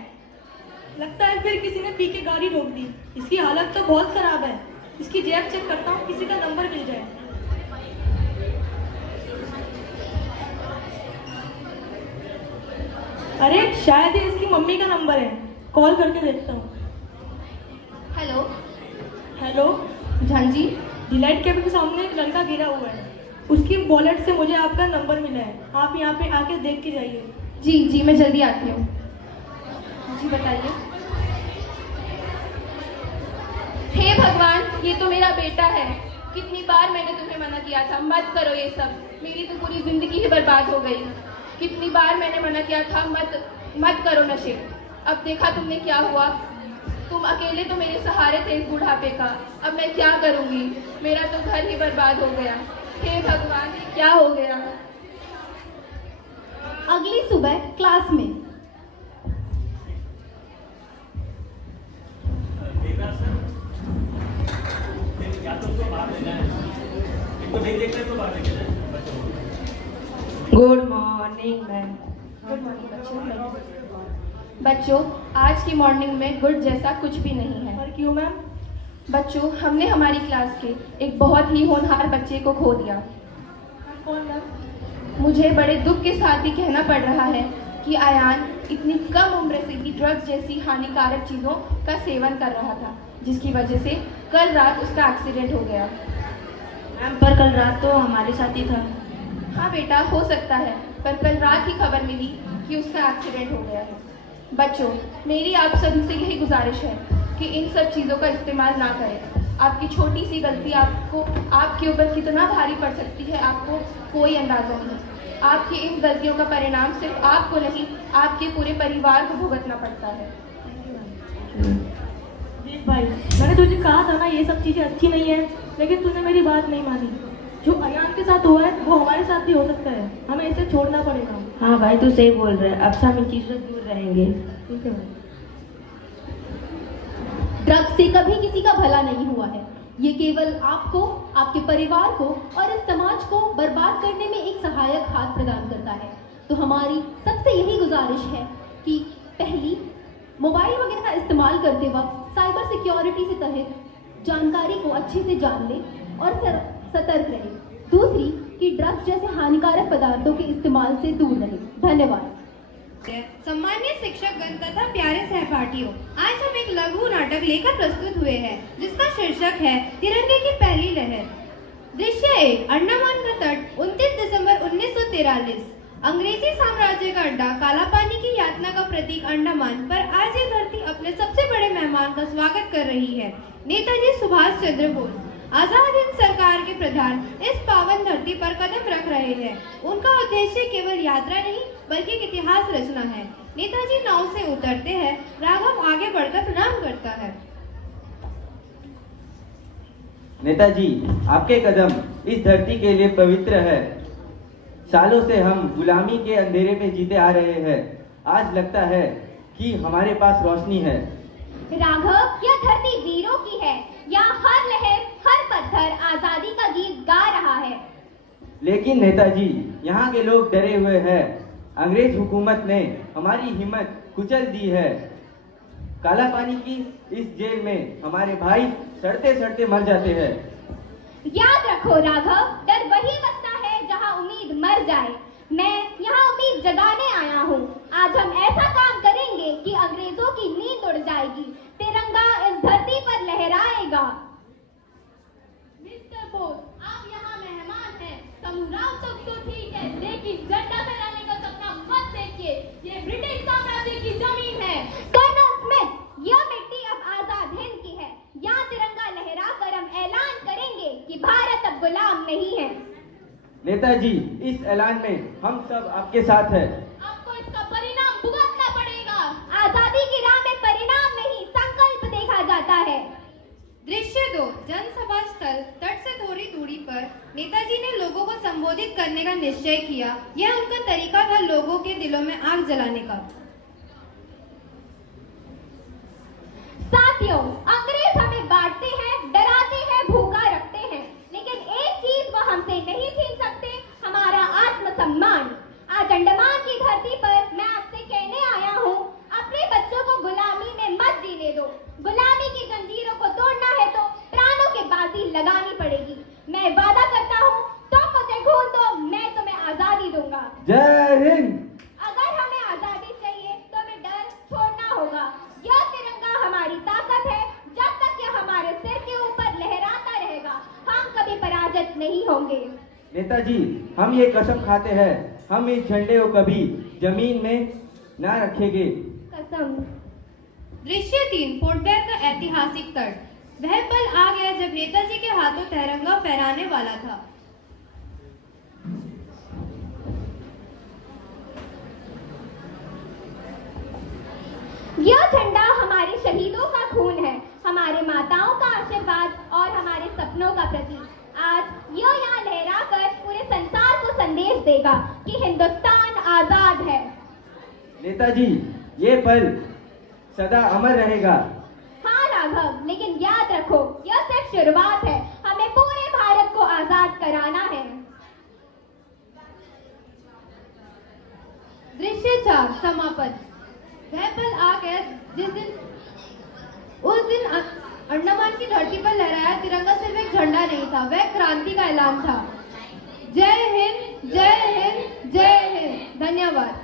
लगता है फिर किसी ने पी के गाड़ी रोक दी। इसकी हालत तो बहुत खराब है। इसकी जेब चेक करता हूँ, किसी का नंबर मिल जाए। अरे शायद ये इसकी मम्मी का नंबर है, कॉल करके देखता हूँ। हेलो हेलो झांजी, डिलाइट कैफे के सामने एक लड़का गिरा हुआ है। उसकी वॉलेट से मुझे आपका नंबर मिला है। आप यहाँ पे आके देख के जाइए। जी जी मैं जल्दी आती हूँ। जी बताइए। हे भगवान, ये तो मेरा बेटा है। कितनी बार मैंने तुम्हें मना किया था मत करो ये सब। मेरी तो पूरी जिंदगी ही बर्बाद हो गई। कितनी बार मैंने मना किया था मत करो नशे। अब देखा तुमने क्या हुआ। तुम अकेले तो मेरे सहारे थे इस बुढ़ापे का। अब मैं क्या करूंगी? मेरा तो घर ही बर्बाद हो गया। हे भगवान, ये क्या हो गया? अगली सुबह क्लास में good morning ma'am. Good morning बच्चों, आज की मॉर्निंग में गुड जैसा कुछ भी नहीं है। और क्यों मैम? बच्चों, हमने हमारी क्लास के एक बहुत ही होनहार बच्चे को खो दिया। कौन मैम? मुझे बड़े दुख के साथ ही कहना पड़ रहा है कि अयान इतनी कम उम्र से ही ड्रग्स जैसी हानिकारक चीज़ों का सेवन कर रहा था, जिसकी वजह से कल रात उसका एक्सीडेंट हो गया। मैम पर कल रात तो हमारे साथ ही था। हाँ बेटा, हो सकता है, पर कल रात ही खबर मिली कि उसका एक्सीडेंट हो गया है। बच्चों, मेरी आप सभी से यही गुजारिश है कि इन सब चीज़ों का इस्तेमाल ना करें। आपकी छोटी सी गलती आपके ऊपर कितना भारी पड़ सकती है, आपको कोई अंदाज़ा नहीं। आपकी इन गलतियों का परिणाम सिर्फ आपको नहीं, आपके पूरे परिवार को भुगतना पड़ता है। देख भाई, मैंने तुझे कहा था ना ये सब चीज़ें अच्छी नहीं है, लेकिन तूने मेरी बात नहीं मानी। जो अयान के साथ हुआ है वो हमारे साथ भी हो सकता है। हमें इसे छोड़ना पड़ेगा। हाँ भाई तू सही बोल रहा है। अब से हम इन चीज़ों से दूर रहेंगे। ठीक है भाई। ड्रग्स से कभी किसी का भला नहीं हुआ है। ये केवल आपको, आपके परिवार को और इस समाज को बर्बाद करने में एक सहायक हाथ प्रदान करता है। तो हमारी सबसे यही गुजारिश है कि पहली, मोबाइल वगैरह का इस्तेमाल करते वक्त साइबर सिक्योरिटी से तहत जानकारी को अच्छे से जान लें और सतर्क रहें। दूसरी, कि ड्रग्स जैसे हानिकारक पदार्थों के इस्तेमाल से दूर रहें। धन्यवाद। सम्मानित शिक्षकगण तथा प्यारे सहपाठियों, आज हम एक लघु नाटक लेकर प्रस्तुत हुए हैं जिसका शीर्षक है तिरंगे की पहली लहर। दृश्य 1, अंडमान का तट, 29 दिसंबर 1943। अंग्रेजी साम्राज्य का अड्डा, काला पानी की यातना का प्रतीक अंडमान पर आज ये धरती अपने सबसे बड़े मेहमान का स्वागत कर रही है। नेताजी सुभाष चंद्र बोस, आजाद हिंद सरकार के प्रधान, इस पावन धरती पर कदम रख रहे हैं। उनका उद्देश्य केवल यात्रा नहीं बल्कि एक इतिहास रचना है। नेताजी नाव से उतरते हैं, राघव आगे बढ़कर प्रणाम करता है। नेताजी, आपके कदम इस धरती के लिए पवित्र है। सालों से हम गुलामी के अंधेरे में जीते आ रहे हैं। आज लगता है कि हमारे पास रोशनी है। राघव, यह धरती वीरों की है। यहाँ हर लहर, हर पत्थर आजादी का गीत गा रहा है। लेकिन नेताजी, यहाँ के लोग डरे हुए हैं। अंग्रेज हुकूमत ने हमारी हिम्मत कुचल दी है। काला पानी की इस जेल में हमारे भाई सड़ते सड़ते मर जाते हैं। याद रखो राघव, डर वही बसता है जहाँ उम्मीद मर जाए। मैं यहाँ उम्मीद जगाने आया हूँ। आज हम ऐसा काम करेंगे कि अंग्रेजों की नींद उड़ जाएगी। तिरंगा इस धरती पर लहराएगा। सब तो ठीक है, लेकिन झंडा फहराने का सपना मत देखिए। ये ब्रिटिश साम्राज्य की जमीन है। कर्नल स्मिथ, यह मिट्टी अब आजाद हिंद की है। यहाँ तिरंगा लहराकर हम ऐलान करेंगे कि भारत अब गुलाम नहीं है। नेताजी, इस ऐलान में हम सब आपके साथ हैं। आपको इसका परिणाम भुगतना पड़ेगा। आजादी की राह में परिणाम नहीं, संकल्प देखा जाता है। दृश्य 2, जनसभा स्थल तट से थोड़ी दूरी पर नेताजी ने लोगों को संबोधित करने का निश्चय किया। यह उनका तरीका था लोगों के दिलों में आग जलाने का। साथियों, अंग्रेज हमें बांटते हैं, डराते हैं, भूखा रखते हैं, लेकिन एक चीज वो हमसे नहीं छीन सकते, हमारा आत्मसम्मान। आज अंडमान की धरती पर मैं आपसे कहने आया हूँ, अपने बच्चों को गुलामी में मत जीने दो। गुलामी की जंजीरों को तोड़ना है तो प्राणों की बाजी लगानी पड़ेगी। मैं वादा करता हूँ, तुम मुझे खून दो, मैं तुम्हें आजादी दूंगा। जय हिंद। अगर हमें आजादी चाहिए तो हमें डर छोड़ना होगा। यह तिरंगा हमारी ताकत है। जब तक यह हमारे सिर के ऊपर लहराता रहेगा, हम कभी पराजित नहीं होंगे। नेताजी, हम ये कसम खाते हैं, हम इस झंडे को कभी जमीन में ना रखेंगे। कसम। दृश्य 3, पोर्ट ब्लेयर का ऐतिहासिक तट। वह पल आ गया जब नेताजी के हाथों तिरंगा फहराने वाला था। यह झंडा हमारे शहीदों का खून है, हमारे माताओं का आशीर्वाद और हमारे सपनों का प्रतीक। आज यह यहाँ लहराकर पूरे संसार को संदेश देगा कि हिंदुस्तान आजाद है। नेताजी, ये पल सदा अमर रहेगा। हाँ राघव, लेकिन याद रखो, यह सिर्फ शुरुआत है। हमें पूरे भारत को आजाद कराना है। दृश्य 4, समापन। वह पल आ गया उस दिन अंडमान की धरती पर लहराया तिरंगा सिर्फ एक झंडा नहीं था, वह क्रांति का ऐलान था। जय हिंद, जय हिंद, जय हिंद। धन्यवाद।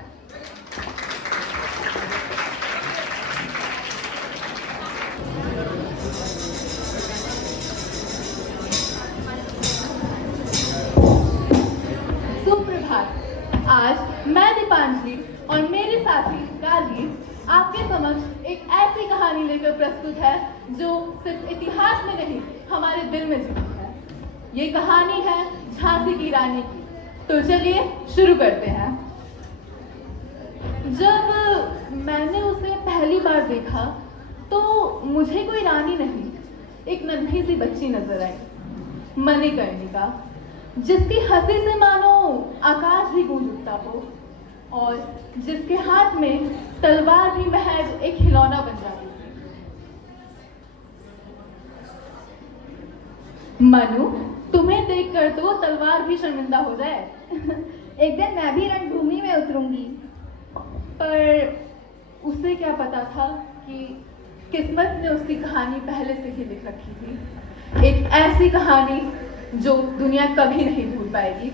सुप्रभात। आज मैं दीपांजलि और मेरे साथी गाली आपके समक्ष एक ऐसी कहानी लेकर प्रस्तुत है जो सिर्फ इतिहास में नहीं, हमारे दिल में जुड़ी है। ये कहानी है झांसी की रानी की। तो चलिए शुरू करते हैं। जब मैंने उसे पहली बार देखा तो मुझे कोई रानी नहीं, एक नन्ही सी बच्ची नजर आई, मणिकर्णिका, जिसकी हंसी से मानो आकाश भी गूंज उठता हो और जिसके हाथ में तलवार भी महज एक खिलौना बन जाती थी। मनु, तुम्हें देखकर तो तलवार भी शर्मिंदा हो जाए। एक दिन मैं भी रणभूमि में उतरूंगी। पर उसे क्या पता था कि किस्मत ने उसकी कहानी पहले से ही लिख रखी थी, एक ऐसी कहानी जो दुनिया कभी नहीं भूल पाएगी।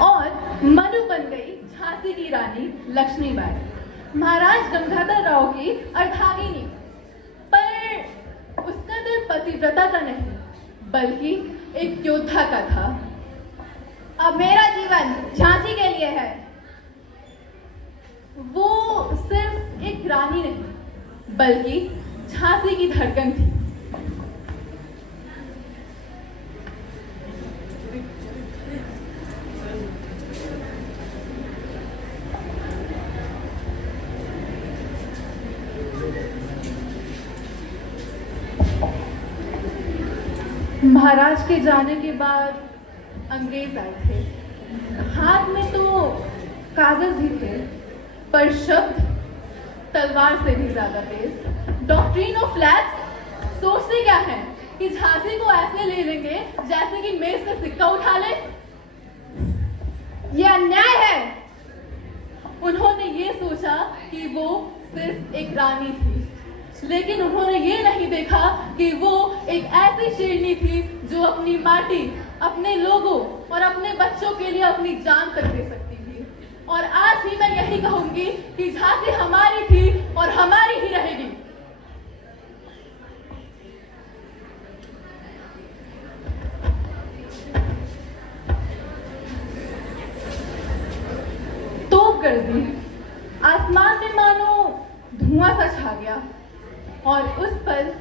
और मनु बन गई झांसी की रानी लक्ष्मीबाई, महाराज गंगाधर राव की अर्धांगिनी। पर उसका दिल पतिव्रता का नहीं, बल्कि एक योद्धा का था। अब मेरा जीवन झांसी के लिए है। वो सिर्फ एक रानी नहीं, बल्कि झांसी की धड़कन थी। महाराज के जाने के बाद अंग्रेज आए थे। हाथ में तो कागज ही थे, पर शब्द तलवार से भी ज्यादा तेज। डॉक्ट्रिन ऑफ फ्लैग्स सोचते क्या है कि झांसी को ऐसे ले लेंगे जैसे कि मेज से सिक्का उठा ले। यह अन्याय है। उन्होंने ये सोचा कि वो सिर्फ एक रानी थी, लेकिन उन्होंने ये नहीं देखा कि वो एक ऐसी शेरनी थी जो अपनी माटी, अपने लोगों और अपने बच्चों के लिए अपनी जान तक दे सकती थी। और आज भी मैं यही यही कहूंगी कि झांसी हमारी थी और हमारी ही रहेगी। तोप गर्जी, आसमान में मानो धुआं सा छा गया और उस पर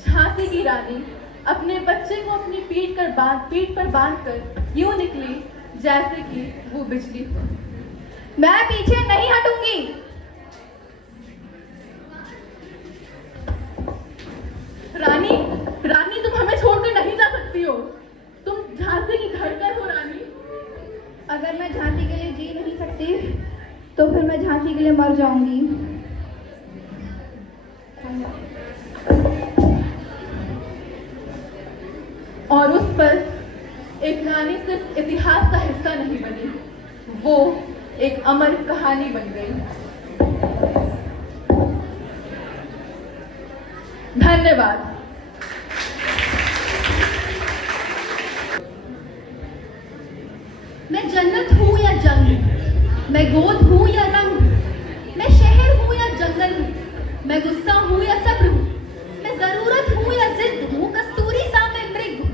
झांसी की रानी अपने बच्चे को अपनी पीठ पर बांधकर यूं निकली जैसे कि वो बिजली हो। मैं पीछे नहीं हटूंगी। रानी, रानी तुम हमें छोड़कर नहीं जा सकती हो। तुम झांसी की धड़कन हो रानी। अगर मैं झांसी के लिए जी नहीं सकती तो फिर मैं झांसी के लिए मर जाऊंगी। और उस पर एक रानी सिर्फ इतिहास का हिस्सा नहीं बनी, वो एक अमर कहानी बन गई। धन्यवाद। मैं जन्नत हूँ या जंग, मैं गोद हूँ या रंग, मैं शहर हूँ या जंगल हूँ, मैं गुस्सा हूँ या सब्र हूँ, मैं जरूरत हूँ या जिद हूँ, कस्तूरी सा मैं मृग हूँ,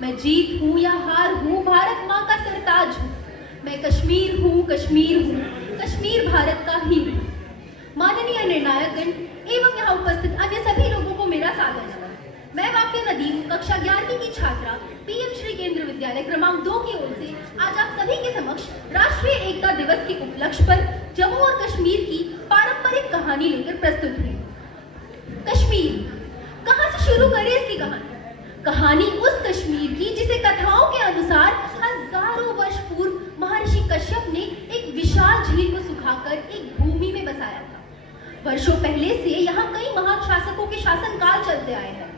मैं जीत हूँ या हार हूँ, भारत माँ का सरताज हूँ, मैं कश्मीर हूँ, कश्मीर भारत का ही हूँ। माननीय निर्णायकगण एवं यहाँ उपस्थित अन्य सभी लोगों को मेरा सादर नमन। मैं वाफिया नदीम कक्षा 11वीं की छात्रा पीएम श्री केंद्र विद्यालय क्रमांक 2 की ओर से आज आप सभी के समक्ष राष्ट्रीय एकता दिवस के उपलक्ष्य पर जम्मू और कश्मीर की पारंपरिक कहानी लेकर प्रस्तुत हुई। कश्मीर, कहां से शुरू करें इसकी कहानी? कहानी उस कश्मीर की जिसे कथाओं के अनुसार हजारों वर्ष पूर्व महर्षि कश्यप ने एक विशाल झील को सुखाकर एक भूमि में बसाया था। वर्षों पहले से यहाँ कई महान शासकों के शासनकाल चलते आए हैं।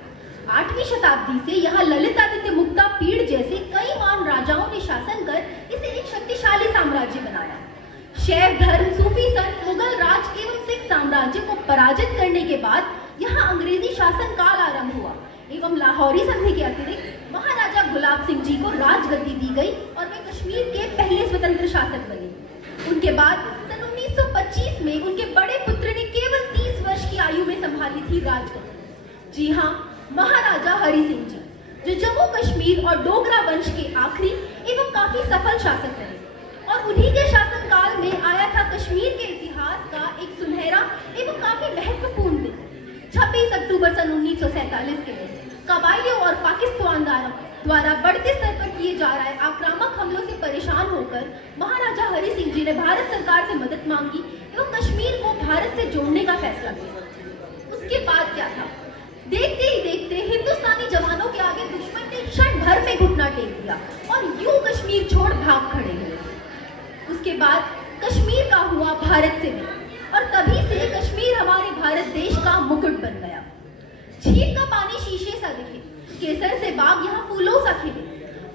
8वीं शताब्दी से यहाँ ललितादित्य मुक्ता पीड़ जैसे कई महान राजाओं ने शासन कर इसे एक शक्तिशाली साम्राज्य बनाया। शैव धर्म, सूफी संत, मुगल राज एवं सिख साम्राज्य को पराजित करने के बाद यहाँ अंग्रेजी शासन काल आरंभ हुआ एवं लाहौरी संधि के अतिरिक्त महाराजा गुलाब सिंह जी को राजगद्दी दी गई और वे कश्मीर के पहले स्वतंत्र शासक बने। उनके बाद सन 1925 में उनके बड़े पुत्र ने केवल 30 वर्ष की आयु में संभाली थी राजगद्दी। जी हाँ, महाराजा हरि सिंह जी, जो जम्मू कश्मीर और डोगरा वंश के आखिरी एवं काफी सफल शासक रहे। और उन्हीं के शासनकाल में आया था कश्मीर के इतिहास का एक सुनहरा एवं काफी महत्वपूर्ण दिन। 26 अक्टूबर सन 1947 के दिन कबायलियों और पाकिस्तानियों द्वारा बढ़ते स्तर पर किए जा रहे आक्रामक हमलों से परेशान होकर महाराजा हरि सिंह जी ने भारत सरकार से मदद मांगी एवं कश्मीर को भारत से जोड़ने का फैसला किया। उसके बाद क्या था? देखते ही देखते हिंदुस्तानी जवानों के आगे दुश्मन ने क्षण भर में घुटना टेक दिया और यूं कश्मीर छोड़ भाग खड़े हुए। उसके बाद कश्मीर का हुआ भारत से मिलन और तभी से कश्मीर हमारे भारत देश का मुकुट बन गया। झील का पानी शीशे सा दिखे, केसर से बाग यहाँ फूलों सा खिले,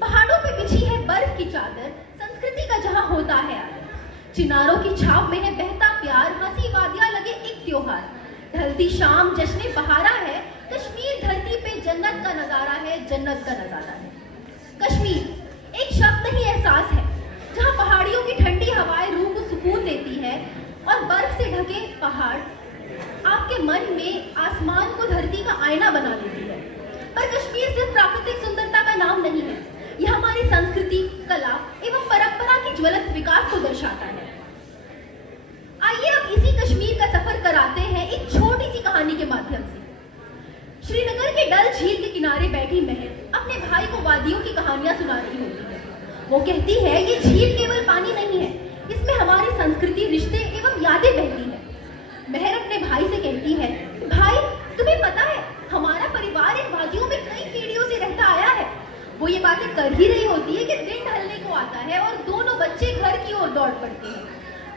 पहाड़ों पे बिछी है बर्फ की चादर, संस्कृति का जहाँ होता है आदर। चिनारों की छाप में है बहता प्यार, हंसी वादियां लगे एक त्योहार। ढलती शाम जश्न बहारा है, कश्मीर धरती पे जन्नत का नजारा है, जन्नत का नजारा है। कश्मीर एक शब्द नहीं एहसास है, जहाँ पहाड़ियों की ठंडी हवाएं रूह को सुकून देती है और बर्फ से ढके पहाड़ आपके मन में आसमान को धरती का आईना बना देती है। पर कश्मीर सिर्फ प्राकृतिक सुंदरता का नाम नहीं है, यह हमारी संस्कृति, कला एवं परंपरा की ज्वलंत विकास को दर्शाता है। आइए अब इसी कश्मीर का सफर कराते हैं एक छोटी सी कहानी के माध्यम से। श्रीनगर के डल झील के किनारे बैठी महर अपने भाई को वादियों की कहानियां सुना रही होती है। वो कहती है, ये झील केवल पानी नहीं है, इसमें हमारी संस्कृति, रिश्ते एवं यादें बहती है। महर अपने भाई से कहती है, भाई तुम्हें पता है हमारा परिवार इन वादियों में कई पीढ़ियों से रहता आया है। वो ये बातें कर ही रही होती है कि दिन ढलने को आता है और दोनों बच्चे घर की ओर दौड़ पड़ते हैं।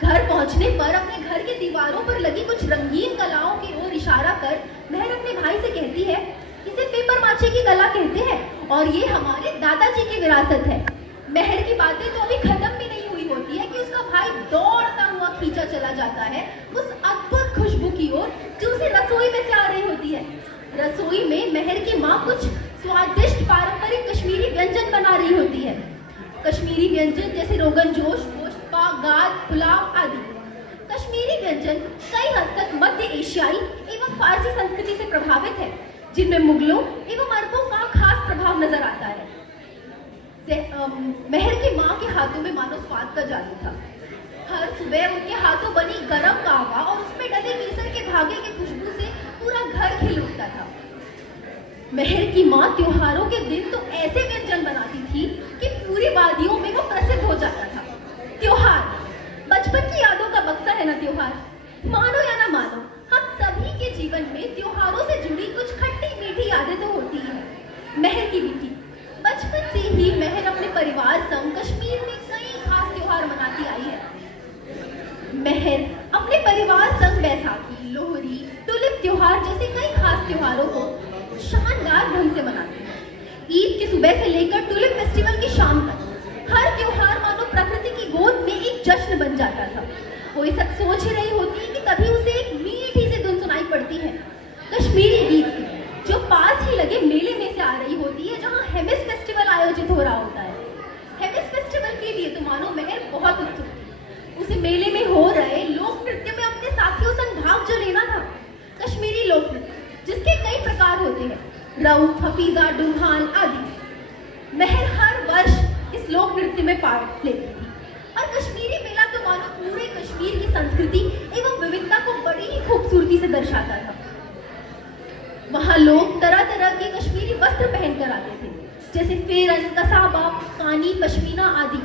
घर पहुंचने पर अपने घर की दीवारों पर लगी कुछ रंगीन कलाओं की ओर इशारा कर महर अपने भाई से कहती है, इसे पेपर माचे की कला कहते हैं और ये हमारे दादाजी की विरासत है। महर की बातें तो अभी खत्म भी नहीं हुई होती है कि उसका भाई दौड़ता हुआ खींचा चला जाता है उस अद्भुत खुशबू की ओर जो उसे रसोई में से आ रही होती है। रसोई में महर की माँ कुछ स्वादिष्ट पारंपरिक कश्मीरी व्यंजन बना रही होती है। कश्मीरी व्यंजन जैसे रोगन जोश, गोश्त, बागात, पुलाव आदि। एशियाई एवं फारसी संस्कृति से प्रभावित है, जिनमें मुगलों एवं अरबों का खास प्रभाव नजर आता है। महर की माँ के हाथों में मानो स्वाद का जादू था। हर सुबह उनके हाथों बनी गरम कहवा और उसमें डले केसर के धागे की खुशबू से पूरा घर खिल उठता था। महर की माँ त्योहारों के दिन तो ऐसे व्यंजन बनाती थी कि पूरी वादियों में वो प्रसिद्ध हो जाता था। त्योहार बचपन की यादों का बक्सा है ना त्योहार। मानो या ना मानो, हम सभी के जीवन में त्योहारों से जुड़ी कुछ खट्टी मीठी यादें तो होती हैं। महर की भी थी। बचपन से ही महर अपने परिवार संग कश्मीर में कई खास त्योहार मनाती आई है। महर अपने परिवार संग बैसाखी, लोहड़ी, टुलिप त्योहार जैसे कई खास त्योहारों को शानदार ढंग से मनाती है। ईद की सुबह से लेकर टुलिप फेस्टिवल की शाम तक हर त्योहार मानो प्रकृति की गोद में एक जश्न बन जाता था। वो ये सब सोच ही रही होती कि तभी उसे एक मीठी सी धुन सुनाई पड़ती है, कश्मीरी गीत की, जो पास ही लगे मेले में से आ रही होती है, जहाँ हेमिस फेस्टिवल आयोजित हो रहा होता है। हेमिस फेस्टिवल के लिए तो मानो महर बहुत उत्सुक थी। उसे मेले में हो रहे लोक नृत्य में अपने साथियों संग भाग जो लेना था। कश्मीरी लोक नृत्य जिसके कई प्रकार होते हैं, रऊफ, हफीजा, डुल्हान आदि। महर हर वर्ष इस लोक नृत्य में पार्ट लेती थी और कश्मीरी मेला तो मानो पूरे कश्मीर की संस्कृति एवं विविधता को बड़ी ही खूबसूरती से दर्शाता था। वहाँ लोग तरह तरह के कश्मीरी वस्त्र पहनकर आते थे, जैसे फेरन, कसाबा, कानी, पश्मीना आदि।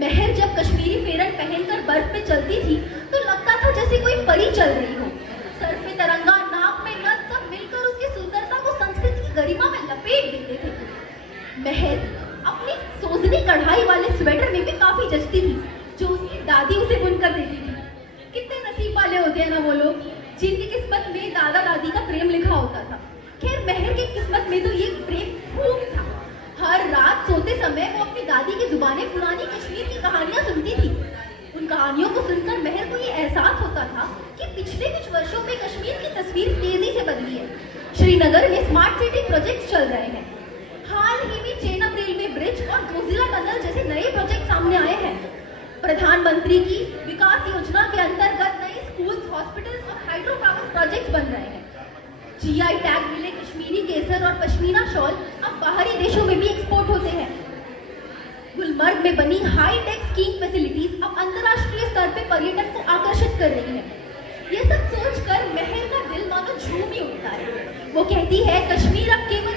महर जब कश्मीरी फेरन पहनकर बर्फ में चलती थी तो लगता था जैसे कोई परी चल रही हो। सर पे तरंगा, नाक में नथ, सब मिलकर उसकी सुंदरता को संस्कृति की गरिमा में लपेट देते थे। महर अपनी सोजनी कढ़ाई वाले स्वेटर में भी काफी जचती थी, जो उसकी दादी उसे बुनकर देती थी। कितने नसीब वाले होते हैं ना वो लोग, जिनकी किस्मत में दादा दादी का प्रेम लिखा होता था। खैर महर की किस्मत में तो ये प्रेम खूब था। हर रात सोते समय वो अपनी दादी की जुबानी पुरानी कश्मीर की कहानियां सुनती थी। उन कहानियों को सुनकर महर को ये एहसास होता था कि पिछले कुछ वर्षों में कश्मीर की तस्वीर तेजी से बदली है। श्रीनगर में स्मार्ट सिटी प्रोजेक्ट चल रहे हैं। हाल ही में चेनाब रेलवे ब्रिज और जोजिला टनल जैसे नए प्रोजेक्ट सामने आए हैं। प्रधानमंत्री की विकास योजना के अंतर्गत नए स्कूल, हॉस्पिटल्स और हाइड्रो पावर प्रोजेक्ट बन रहे हैं। जीआई टैग मिले कश्मीरी केसर और पश्मीना शॉल अब बाहरी देशों में भी एक्सपोर्ट होते हैं। गुलमर्ग में बनी हाई टेक स्कीइंग फैसिलिटीज अब अंतर्राष्ट्रीय स्तर पर पर्यटन को आकर्षित कर रही है। ये सब सोचकर महर का दिल मानो झूम ही उठता है। वो कहती है कश्मीर अब केवल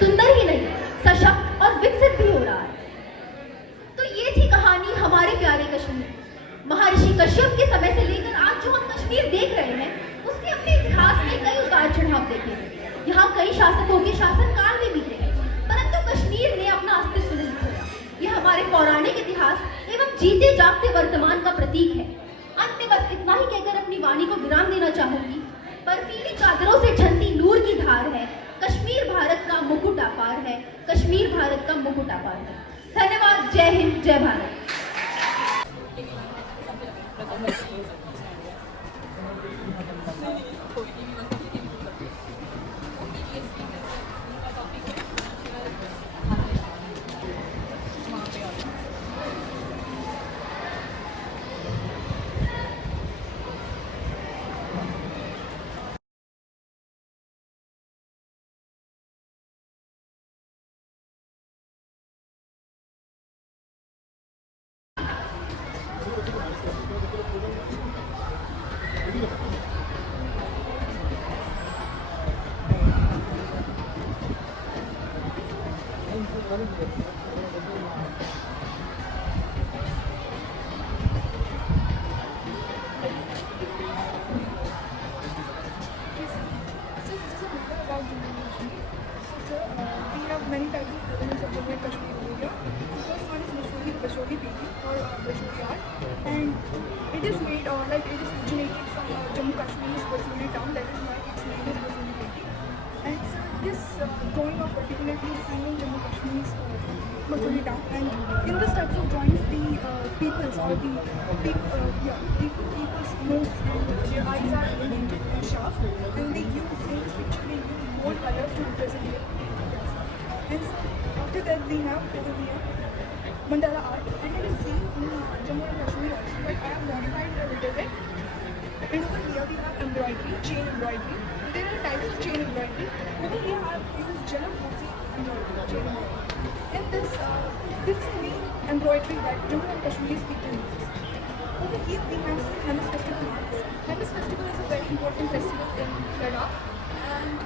सुंदर ही नहीं, सशक्त और विकसित भी हो रहा है। तो ये थी कहानी हमारे प्यारे कश्मीर। महर्षि कश्यप के समय से लेकर आज जो हम कश्मीर देख रहे हैं, उसने अपने इतिहास में कई उतार चढ़ाव देखे हैं। यहाँ कई शासकों के शासनकाल भी बीते हैं, परंतु कश्मीर ने अपना अस्तित्व नहीं खोया। यह हमारे पौराणिक इतिहास एवं जीते जागते वर्तमान का प्रतीक है। अंत में बस इतना ही कहकर अपनी वाणी को विराम देना चाहूंगी। बर्फीली चादरों से ठंडी नूर की धार है, कश्मीर भारत का मुकुट आपार है, कश्मीर भारत का मुकुट आपार है। धन्यवाद। जय हिंद, जय Bharat. Many types of elements of the Kashmir area. The first one is Basholi painting or Basholi art, and it is made like it is originated from Jammu Kashmir's Basoli town. That is why its name is Basoli painting. And so this drawing of particularly seen in Jammu Kashmir's Basoli town. And in this types of drawings, the people's or the people's nose and their eyes are painted and sharp, and they use in this picture they use more colors to represent it. And so after that we have over here mandala art, and it is seen in Jammu and Kashmir also, but I have modified a little bit. And over here we have embroidery, chain embroidery. There are types of chain embroidery. Over here I have used Jalapursi embroidery, chain embroidery. In this, this is the main embroidery that Jammu and Kashmir's people use. Over here we have some Hemis festival marks. Hemis festival is a very important festival in Ladakh, and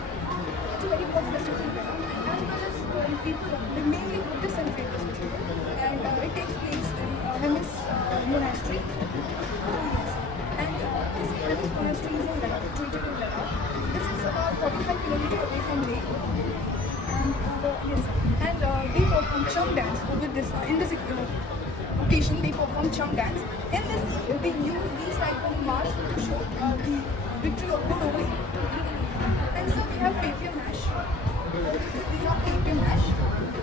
it's a very important festival in Ladakh. As well as people, mainly Buddhists celebrate this festival, and it takes place in Hemis monastery. And this Hemis monastery is in Ladakh, situated in Ladakh. This is about 45 kilometers away from Leh. And they perform chum dance over this. In this occasion, they perform chum dance. In this, they use these type of masks to show the victory of good over evil. And so we have papier mash. These are papier mash,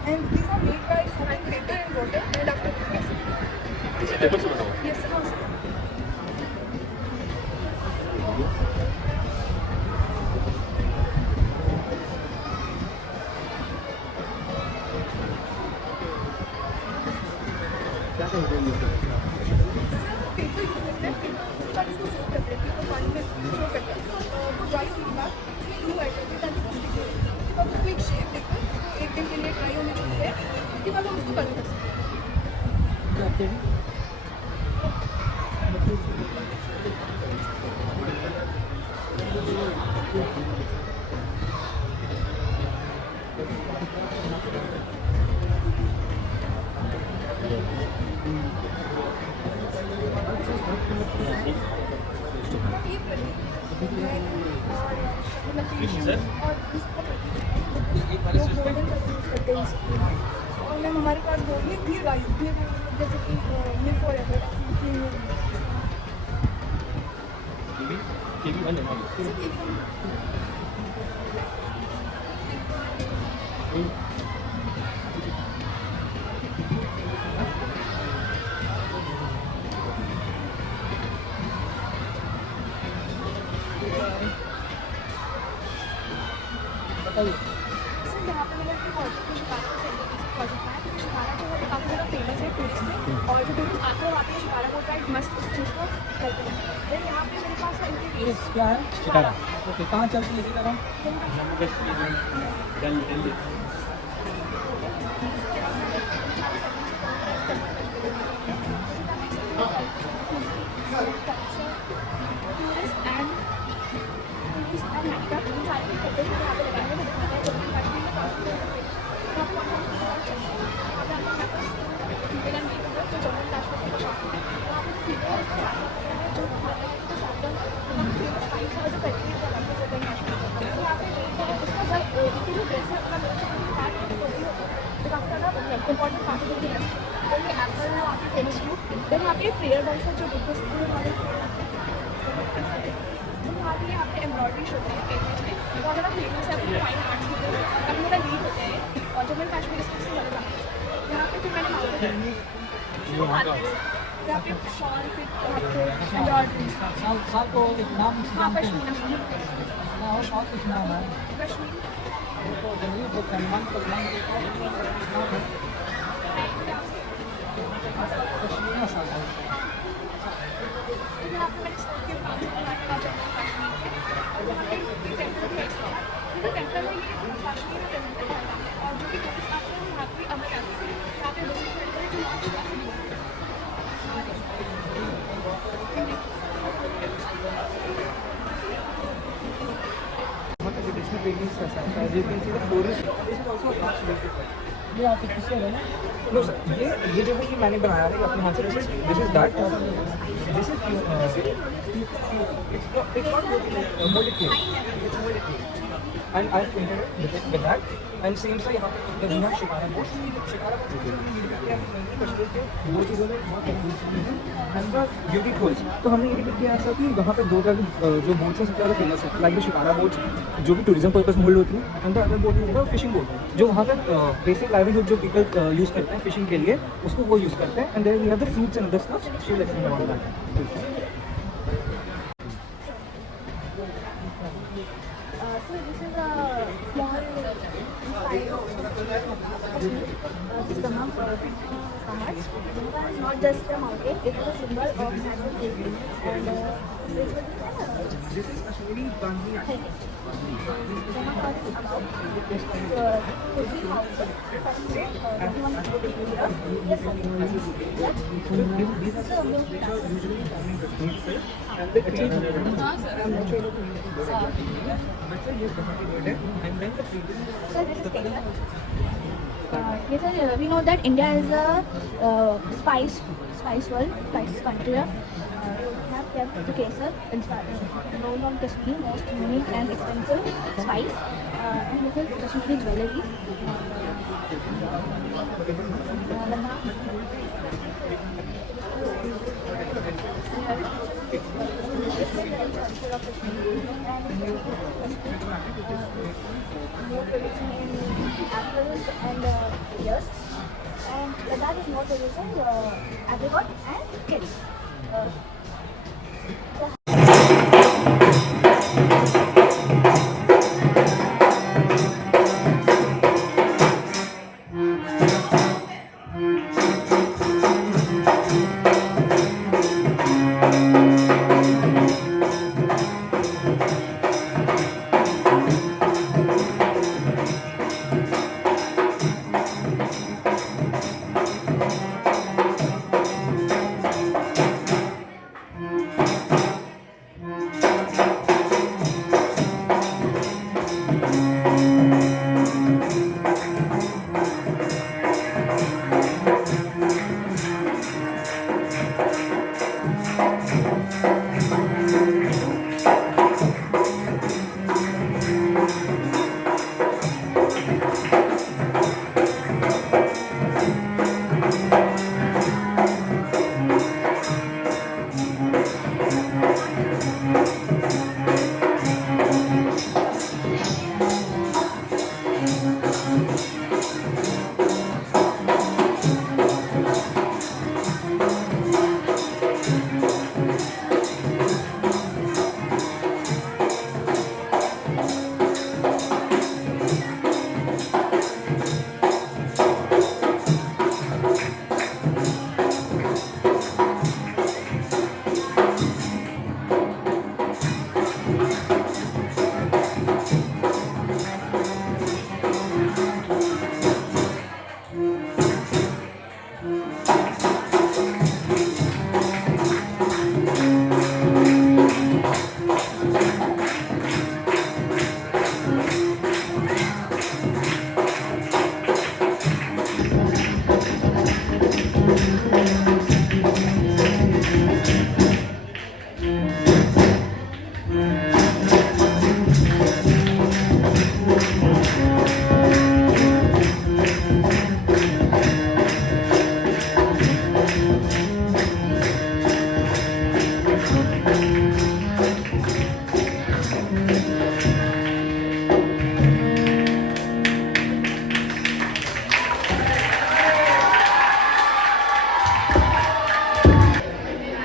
and these are made by soaking paper and water. And after yes, no, sir. Paper use करते हैं paper इसको सोक करते हैं paper पानी में सोक करते हैं वो ड्राई होने के बाद ग्लू ऐड करते हैं ताकि वो स्टिक हो। उसके बाद उसको एक शेप देकर उसको एक दिन के लिए ड्राई होने छोड़ते हैं। उसके बाद हम उसको कलर कर सकते हैं। और मैम हमारे पास गोल्ड भी गाई जैसे कि मिल्क फॉरएवर बताइए सर यहाँ पे मतलब शिकारा प्रोजेक्ट है शिकारा जो है काफ़ी ज़्यादा फेमस है टूरिस्ट में और जो टूरिस्ट आते हैं वहाँ पे शिकारा बोलता है मस्त उस चीज़ को करते हैं। फिर यहाँ पे मेरे पास क्या है शिकारा ओके कहाँ चल के लेके जा रहा हूँ यहाँ पे प्रेयर बॉक्स है जो बुद्धिस्ट यहाँ पे एम्ब्रॉयडरी होती है पेपर्स में बहुत ज़्यादा फेमस है अपने फाइन आर्ट्स की काफ़ी ज़्यादा लीड होते हैं और जम्मू एंड कश्मीर इसमें ज़्यादा जाते हैं। यहाँ पे फिर मैंने यहाँ पे शॉल फिर एम्ब्रॉयडरी साल को एक नाम जानते हैं और कुछ नाम है कश्मीर तो जल्दी वो सलमान कश्मीर साल है यहाँ पे मैंने के बाद टेम्पल है ये कश्मीर में टेम्पल है और जो कि टूरिस्ट आते हैं वहाँ पे अमर आते हैं यहाँ पे विजिट करते हैं traditional paintings as you can see the forest this is also a class beautiful ये आर्टिफिशियल है ना नो सर ये जो है ये मैंने बनाया है अपने हाथ से this is that this is it's not molded clay it's molded clay and I painted it with that and same से यहाँ पे we have शिकारा बोर्ड दो चीज़ों में बहुत and the beauty tools तो हमने ये भी किया ऐसा कि वहाँ पे दो तरह की जो बोट्स हैं सबसे ज़्यादा फेमस है लाइक द शिकारा बोट्स जो कि टूरिज्म पर्पस मोल्ड होती है and the other boat is the fishing boat जो वहाँ पे बेसिक लाइवलीहुड जो पीपल यूज़ करते हैं फिशिंग के लिए उसको वो यूज़ करते हैं and there we have the fruits and other stuff she will explain about that So this is a small not just a mountain, it is a symbol of natural beauty and This is Kashmiri Gandhi. Yes, sir, we know that India is a spice world, spice country. We have kept the kesar, known on Kashmir, most unique and expensive spice, and this is Kashmiri jewelry. More production in apples and pears, and that is more production apricot and cherries.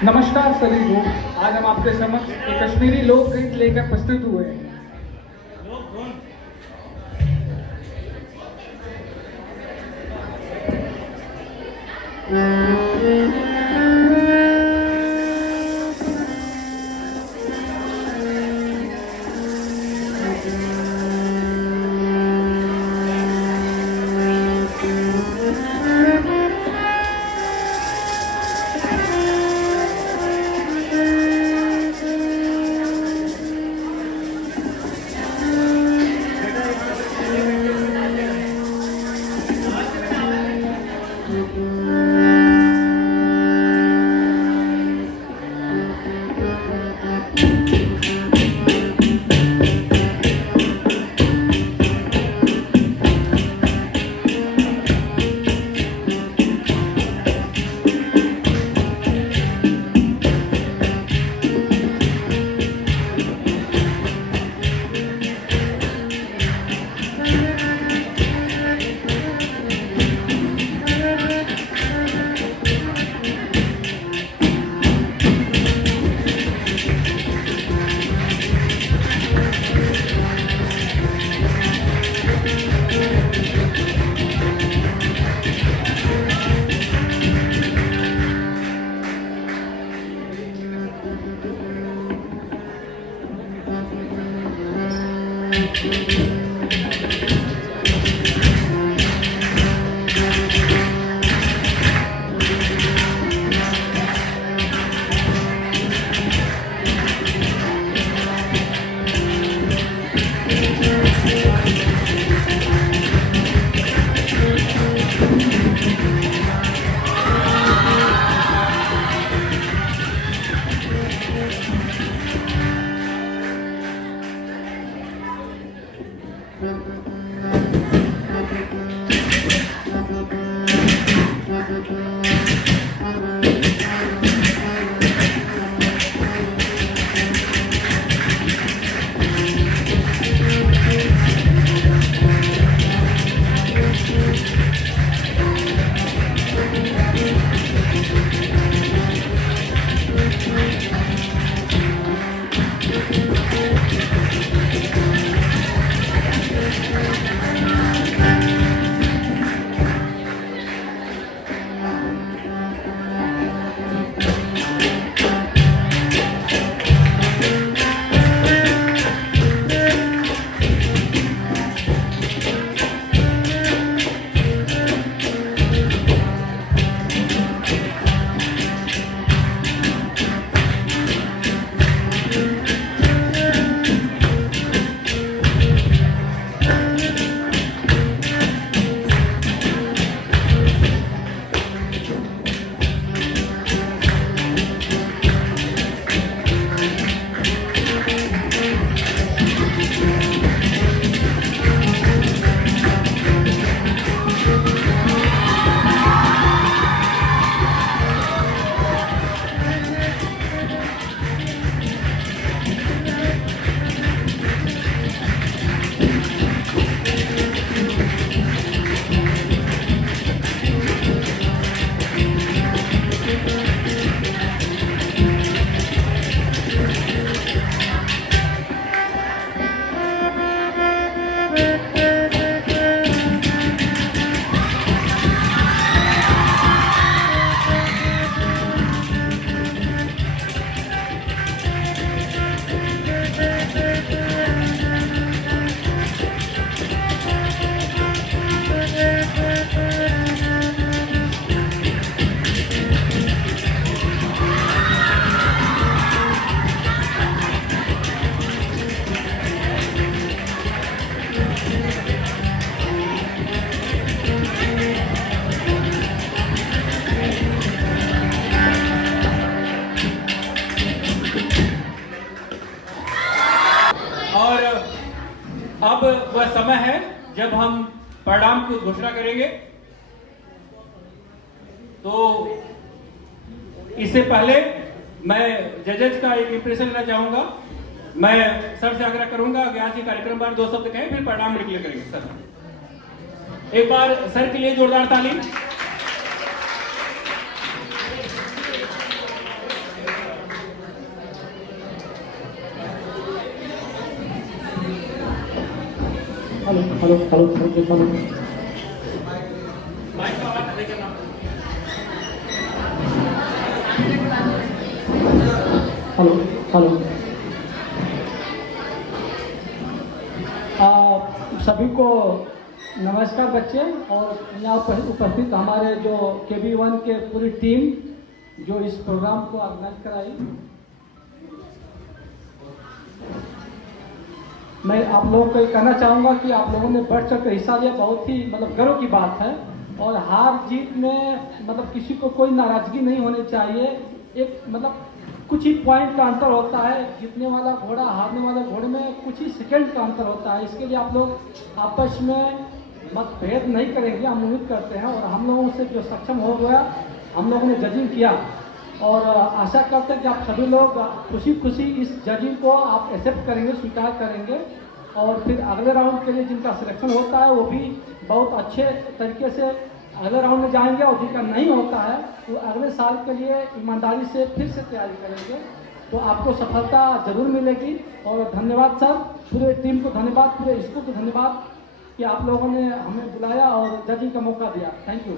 नमस्कार सभी को। आज हम आपके समक्ष एक कश्मीरी लोक गीत लेकर प्रस्तुत हुए हैं। अब वह समय है जब हम परिणाम की घोषणा करेंगे। तो इससे पहले मैं जजेस का एक इंप्रेशन लेना चाहूंगा। मैं सर से आग्रह करूंगा कि आज के कार्यक्रम बार 2 शब्द कहें, फिर परिणाम डिक्लेयर करेंगे। सर एक बार सर के लिए जोरदार ताली। Hello hello hello hello mic का आवाज अधिक करना। हेलो हेलो सभी को नमस्कार बच्चे, और यहाँ उपस्थित हमारे जो KB1 के पूरी टीम जो इस प्रोग्राम को ऑर्गेनाइज कराई। मैं आप लोगों को कहना चाहूँगा कि आप लोगों ने बढ़ चढ़ कर हिस्सा लिया, बहुत ही मतलब गर्व की बात है। और हार जीत में मतलब किसी को कोई नाराजगी नहीं होनी चाहिए। एक मतलब कुछ ही पॉइंट का अंतर होता है, जीतने वाला घोड़ा हारने वाले घोड़े में कुछ ही सेकंड का अंतर होता है। इसके लिए आप लोग आपस में मतभेद नहीं करेंगे, हम उम्मीद करते हैं। और हम लोगों से जो सक्षम हो गया, हम लोगों ने जजिंग किया और आशा करते हैं कि आप सभी लोग खुशी खुशी इस जजिंग को आप एक्सेप्ट करेंगे, स्वीकार करेंगे। और फिर अगले राउंड के लिए जिनका सिलेक्शन होता है वो भी बहुत अच्छे तरीके से अगले राउंड में जाएंगे, और जिनका नहीं होता है वो अगले साल के लिए ईमानदारी से फिर से तैयारी करेंगे। तो आपको सफलता जरूर मिलेगी। और धन्यवाद सर, पूरे टीम को धन्यवाद, पूरे स्कूल को धन्यवाद कि आप लोगों ने हमें बुलाया और जजिंग का मौका दिया। Thank you.